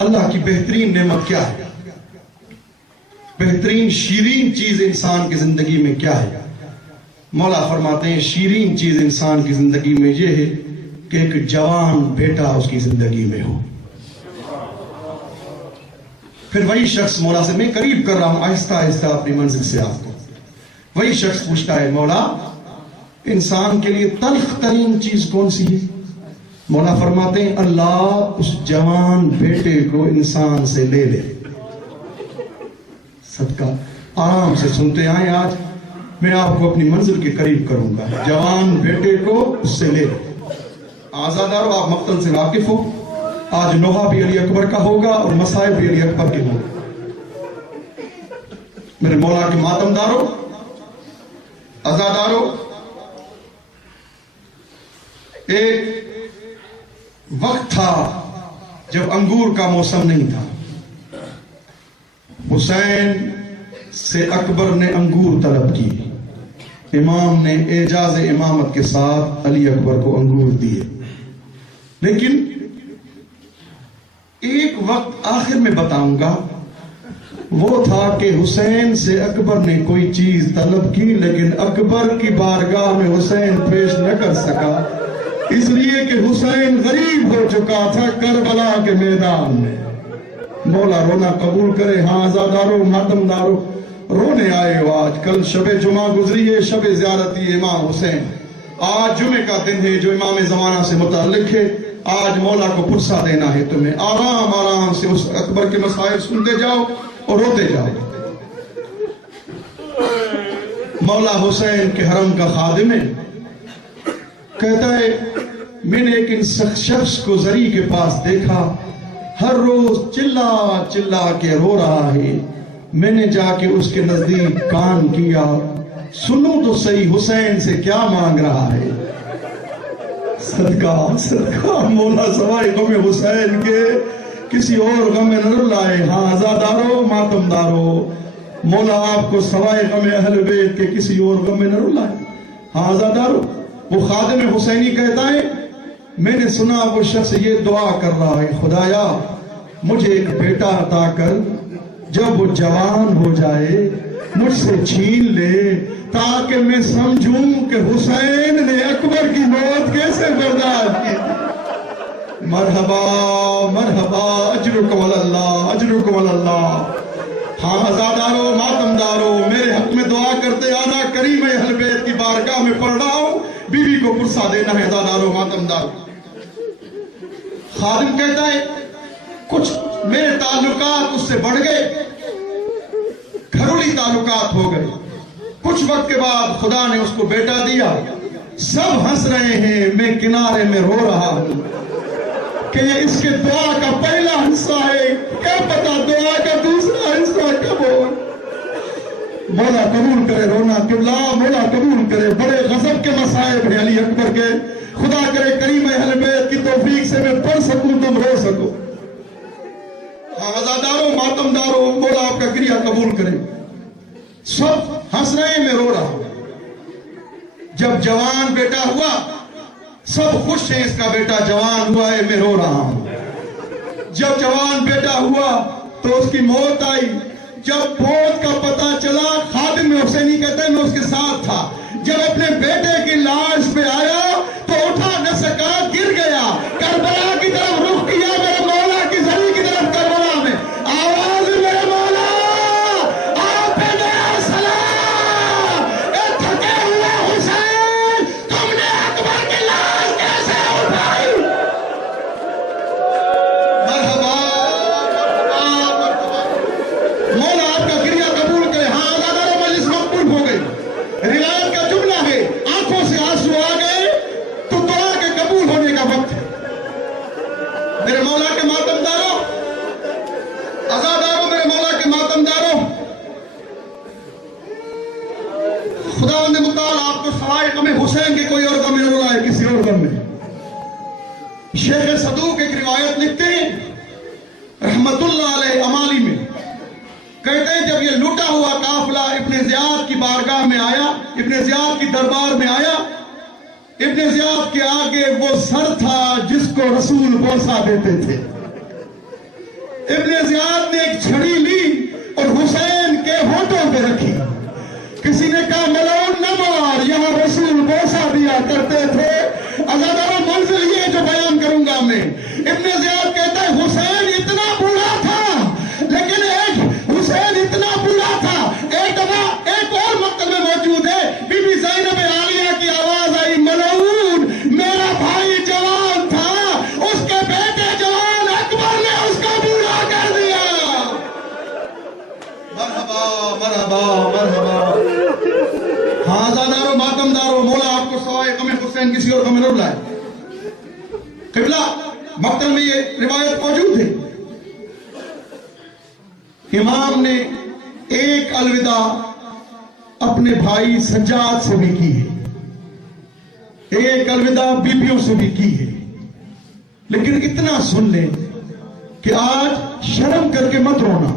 اللہ کی بہترین نعمت کیا ہے؟ بہترین شیرین چیز انسان کی زندگی میں کیا ہے؟ مولا فرماتے ہیں شیرین چیز انسان کی زندگی میں یہ ہے کہ ایک جوان بیٹا اس کی زندگی میں ہو. پھر وہی شخص مولا سے، میں قریب کر رہا ہوں آہستہ آہستہ اپنی منزل سے آپ کو، وہی شخص پوچھتا ہے مولا انسان کے لیے تلخ ترین چیز کون سی ہے؟ مولا فرماتے ہیں اللہ اس جوان بیٹے کو انسان سے لے لے. صدقہ آرام سے سنتے آئیں، آج میں آپ کو اپنی منزل کے قریب کروں گا. جوان بیٹے کو اس سے لے لے. آزادارو آپ مقتل سے واقف ہو، آج نوحہ بھی علی اکبر کا ہوگا اور مسائب بھی علی اکبر کے ہوں. میرے مولا کے ماتمدارو، آزادارو، ایک وقت تھا جب انگور کا موسم نہیں تھا. حسین سے اکبر نے انگور طلب کی، امام نے اعجاز امامت کے ساتھ علی اکبر کو انگور دیے. لیکن ایک وقت آخر میں بتاؤں گا وہ تھا کہ حسین سے اکبر نے کوئی چیز طلب کی لیکن اکبر کی بارگاہ میں حسین پیش نہ کر سکا، اس لیے کہ حسین غریب ہو چکا تھا کربلا کے میدان میں. مولا رونا قبول کرے. ہاں آزادارو، ماتمدارو، رونے آئے ہو آج. کل شب جمعہ گزری ہے، شب زیارتی امام حسین. آج جمعے کا دن ہے جو امام زمانہ سے متعلق ہے. آج مولا کو پرسہ دینا ہے تمہیں. آرام آرام سے اس اکبر کے مسائل سنتے جاؤ اور روتے جاؤ. مولا حسین کے حرم کا خادم ہے، کہتا ہے میں نے ایک شخص کو زری کے پاس دیکھا، ہر روز چلا چلا کے رو رہا ہے. میں نے جا کے اس کے نزدیک کان کیا، سنو تو صحیح حسین سے کیا مانگ رہا ہے. صدقہ صدقہ مولا سوائے غم حسین کے کسی اور غم میں نہ لائے. ہاں آزادارو، ماتمدارو، مولا آپ کو سوائے غم اہل بیت کے کسی اور غم میں نہ لائے. ہاں آزادارو، وہ خادم حسینی کہتا ہے میں نے سنا وہ شخص یہ دعا کر رہا ہے، خدایا مجھے ایک بیٹا عطا کر، جب وہ جوان ہو جائے مجھ سے چھین لے تاکہ میں سمجھوں کہ حسین نے اکبر کی موت کیسے برداشت کی. مرحبا مرحبا، اجرکم اللہ، اجرکم اللہ. ہاں آزادارو، ماتمدارو، میرے حق میں دعا کرتے آنا، کریم اہل بیت کی بارگاہ میں پڑھ رہا ہوں، بیوی کو پرسہ دینا ہے. آزادارو، ماتمدارو. خادم کہتا ہے کچھ میرے تعلقات اس سے بڑھ گئے، گھرولی تعلقات ہو گئے. کچھ وقت کے بعد خدا نے اس کو بیٹا دیا. سب ہنس رہے ہیں، میں کنارے میں رو رہا ہوں کہ یہ اس کے دعا کا پہلا حصہ ہے، کیا پتا دعا کا دوسرا حصہ کب ہو. مولا قبول کرے رونا قبلہ، مولا قبول کرے. بڑے غضب کے مصائب ہیں علی اکبر کے. خدا کرے کریم اہل بیت کی توفیق سے میں پڑھ سکوں، تم رو سکو. آزادارو، ماتمدارو، مولا آپ کا گریہ قبول کرے. سب ہنس رہے ہیں، میں رو رہا ہوں. جب جوان بیٹا ہوا سب خوش ہیں، اس کا بیٹا جوان ہوا ہے، میں رو رہا ہوں. جب جوان بیٹا ہوا تو اس کی موت آئی. جب موت کا پتہ چلا، خادم حسینی کہتا ہے میں اس کے ساتھ تھا. جب اپنے بیٹے کی لاش پہ آیا تو اٹھا نہ سکا، گر گیا. کربلا کی طرف رخ کیا، میرے مولا کی زری کی طرف. کربلا میں آواز میرے مولا آپ پہ میرا سلام. اے تھکے ہوئے حسین، تم نے اکبر کی لاش کیسے اٹھائی؟ مرحبا مرحبا. مولا آپ کا گریہ قبول کرے. ہاں آزادارو، مجلس مقبول ہو گئی. روایت کا جملہ ہے آنکھوں سے آنسو آ گئے تو دعا کے قبول ہونے کا وقت ہے. میرے مولا کے ماتمدارو، آزادارو، میرے مولا کے ماتمدارو، خداوند متعال آپ کو سوائے غم حسین کے کوئی اور غم نہ لائے کسی اور غم میں. شیخ صدوق ایک روایت لکھتے ہیں رحمت اللہ علیہ امالی میں، کہتے ہیں جب یہ لوٹا ہوا قافلہ ابن زیاد کی بارگاہ میں آیا، ابن زیاد کی دربار میں آیا، ابن زیاد کے آگے وہ سر تھا جس کو رسول بوسہ دیتے تھے. ابن زیاد نے ایک چھڑی لی اور حسین کے ہونٹوں پہ رکھی. کسی نے کہا ملعون نہ مار، یہاں رسول بوسہ دیا کرتے تھے. عزاداروں منزل یہ جو بیان کروں گا میں، ابن زیاد کہتا ہے حسین اتنا بوڑھا تھا، لیکن حسین اتنا بوڑھا تھا. ایک دفعہ ایک اور مقتل میں موجود ہے، بی بی زینب عالیہ کی آواز آئی ملعون میرا بھائی جوان تھا، اس کے بیٹے جوان اکبر نے اس کو بوڑھا کر دیا. مرحبا مرحبا مرحبا. ہاں زادارو ماتمدارو، مولا آپ کو سوائے غم حسین کسی اور غم نہ رلائے. قبلہ مقتل میں یہ روایت موجود ہے، امام نے ایک الوداع اپنے بھائی سجاد سے بھی کی ہے، ایک الوداع بیبیوں سے بھی کی ہے. لیکن اتنا سن لیں کہ آج شرم کر کے مت رونا.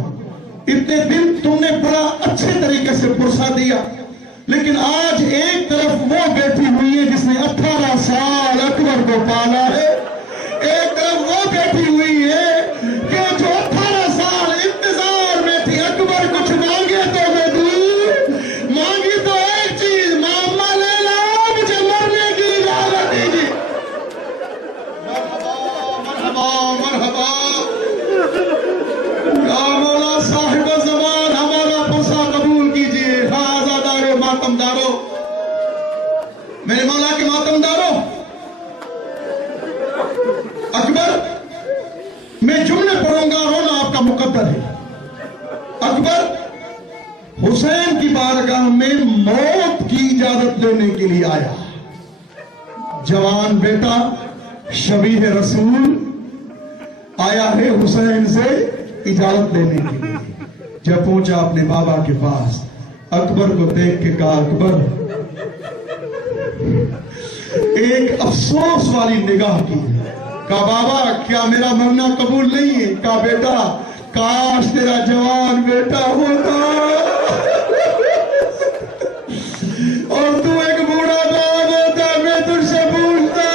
اتنے دن تم نے بڑا اچھے طریقے سے پرسا دیا، لیکن آج ایک طرف وہ بیٹھی ہوئی ہے جس نے 18 سال اکبر کو پالا ہے، ایک طرف وہ بیٹھی ہوئی ہے کہ جو 18 سال انتظار میں تھی اکبر کچھ مانگے تو میں دوں، مانگی تو ایک چیز ماما لے لا، مجھے مرنے کی اجازت دیجیے. مرحبا مرحبا یا مولا صاحب زمان، ہمارا پرسا قبول کیجیے. آزادارو ماتمدارو، میرے مولا کے ماتمدارو، اکبر میں جملے پڑھوں گا، رونا آپ کا مقدر ہے. اکبر حسین کی بارگاہ میں موت کی اجازت لینے کے لیے آیا. جوان بیٹا شبیہ رسول آیا ہے حسین سے اجازت لینے کے لیے. جب پہنچا اپنے بابا کے پاس، اکبر کو دیکھ کے کہا اکبر، ایک افسوس والی نگاہ کی. کہا بابا کیا میرا مرنا قبول نہیں ہے؟ کہا بیٹا کاش تیرا جوان بیٹا ہوتا اور تو ایک بوڑھا باپ ہوتا. میں تجھ سے پوچھتا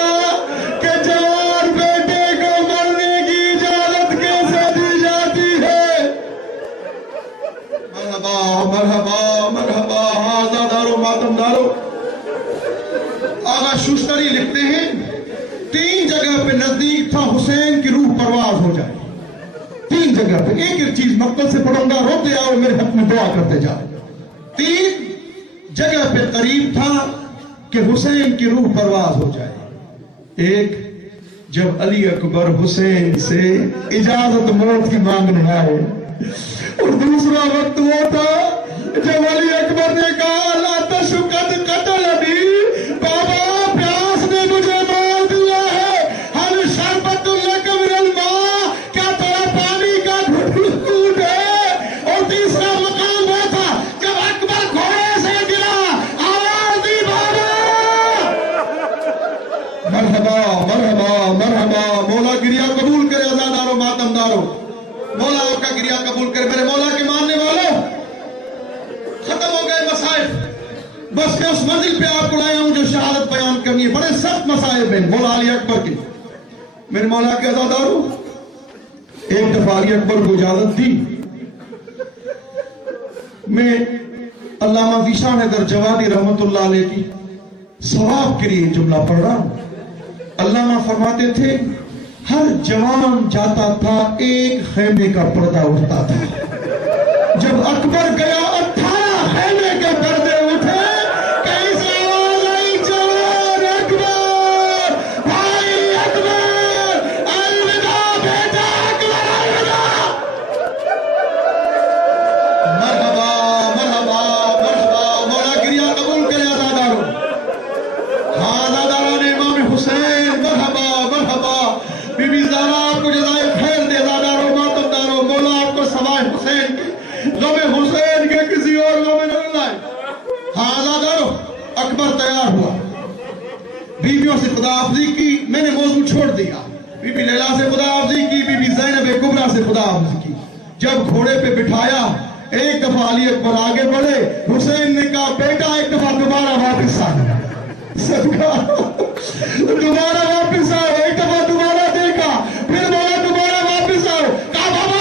کہ جوان بیٹے کو مرنے کی اجازت کیسے دی جاتی ہے؟ مرحبا مرحبا مرحبا. آزادارو ماتمدارو، آغا شوشتری لکھتے ہیں 3 جگہ پہ نزدیک تھا حسین کی روح پرواز ہو جائے. 3 جگہ پہ، ایک ایک چیز مقتل سے پڑھوں گا، روتے آؤ میرے حق میں دعا کرتے جائے. 3 جگہ پہ قریب تھا کہ حسین کی روح پرواز ہو جائے. ایک جب علی اکبر حسین سے اجازت موت کی مانگنے آئے، اور دوسرا وقت وہ تھا جب علی اکبر نے کہا لا تشقد قتل ابی، بابا پیاس نے مجھے مار دیا ہے، ہل شربت لک من الماء، کیا تیرا پانی کا گھونٹ ہے؟ اور تیسرا مقام وہ تھا جب اکبر گھوڑے سے گرا، آواز دی بابا. مرحبا مرحبا مرحبا. مولا گریا قبول کرے. آزادارو ماتمدارو، مولا آپ کا گریا قبول کرے. میرے مولا کے ماننے والوں، ختم ہو گئے مسائل. بس میں اس منزل پہ آپ کو لایا ہوں جو شہادت بیان کرنی ہے. بڑے سخت مسائل ہیں مولا علی اکبر کے. میرے مولا کے عزادارو، ایک دفعہ علی اکبر کو اجازت دی. میں علامہ ذیشان حیدر جوادی رحمت اللہ علیہ کی ثواب کے لیے جملہ پڑھ رہا ہوں. علامہ فرماتے تھے ہر جوان جاتا تھا ایک خیمے کا پردہ اٹھتا تھا. جب اکبر گیا 18 خیمے کے پردے اٹھے. کہیں سے آواز آئی جوان اکبر، بھائی اکبر، الوداع بیٹا اکبر، الوداع. مرحبا مرحبا مرحبا. مولا گریا قبول کرے. آزادارو، ہاں آزاداران امام حسین، مرحبا مرحبا. بی بی زہرا آپ کو جزائے خیر دے. آزادارو ماتمدارو، مولا آپ کو سوائے حسین کے غم حسین کے کسی اور غم نہ لائے. ہاں آزادارو، اکبر تیار ہوا، بیویوں سے خداحافظی کی. میں نے موضوع چھوڑ دیا. بی بی لیلا سے خداحافظی کی، بی بی زینب کبریٰ سے خداحافظی کی. جب گھوڑے پہ بٹھایا، ایک دفعہ علی اکبر آگے بڑھے. حسین نے کہا بیٹا ایک دفعہ دوبارہ واپس آ. صدقہ دوبارہ واپس آؤ. ایک دفعہ دوبارہ دیکھا، پھر بولا دوبارہ واپس آؤ. کہا بابا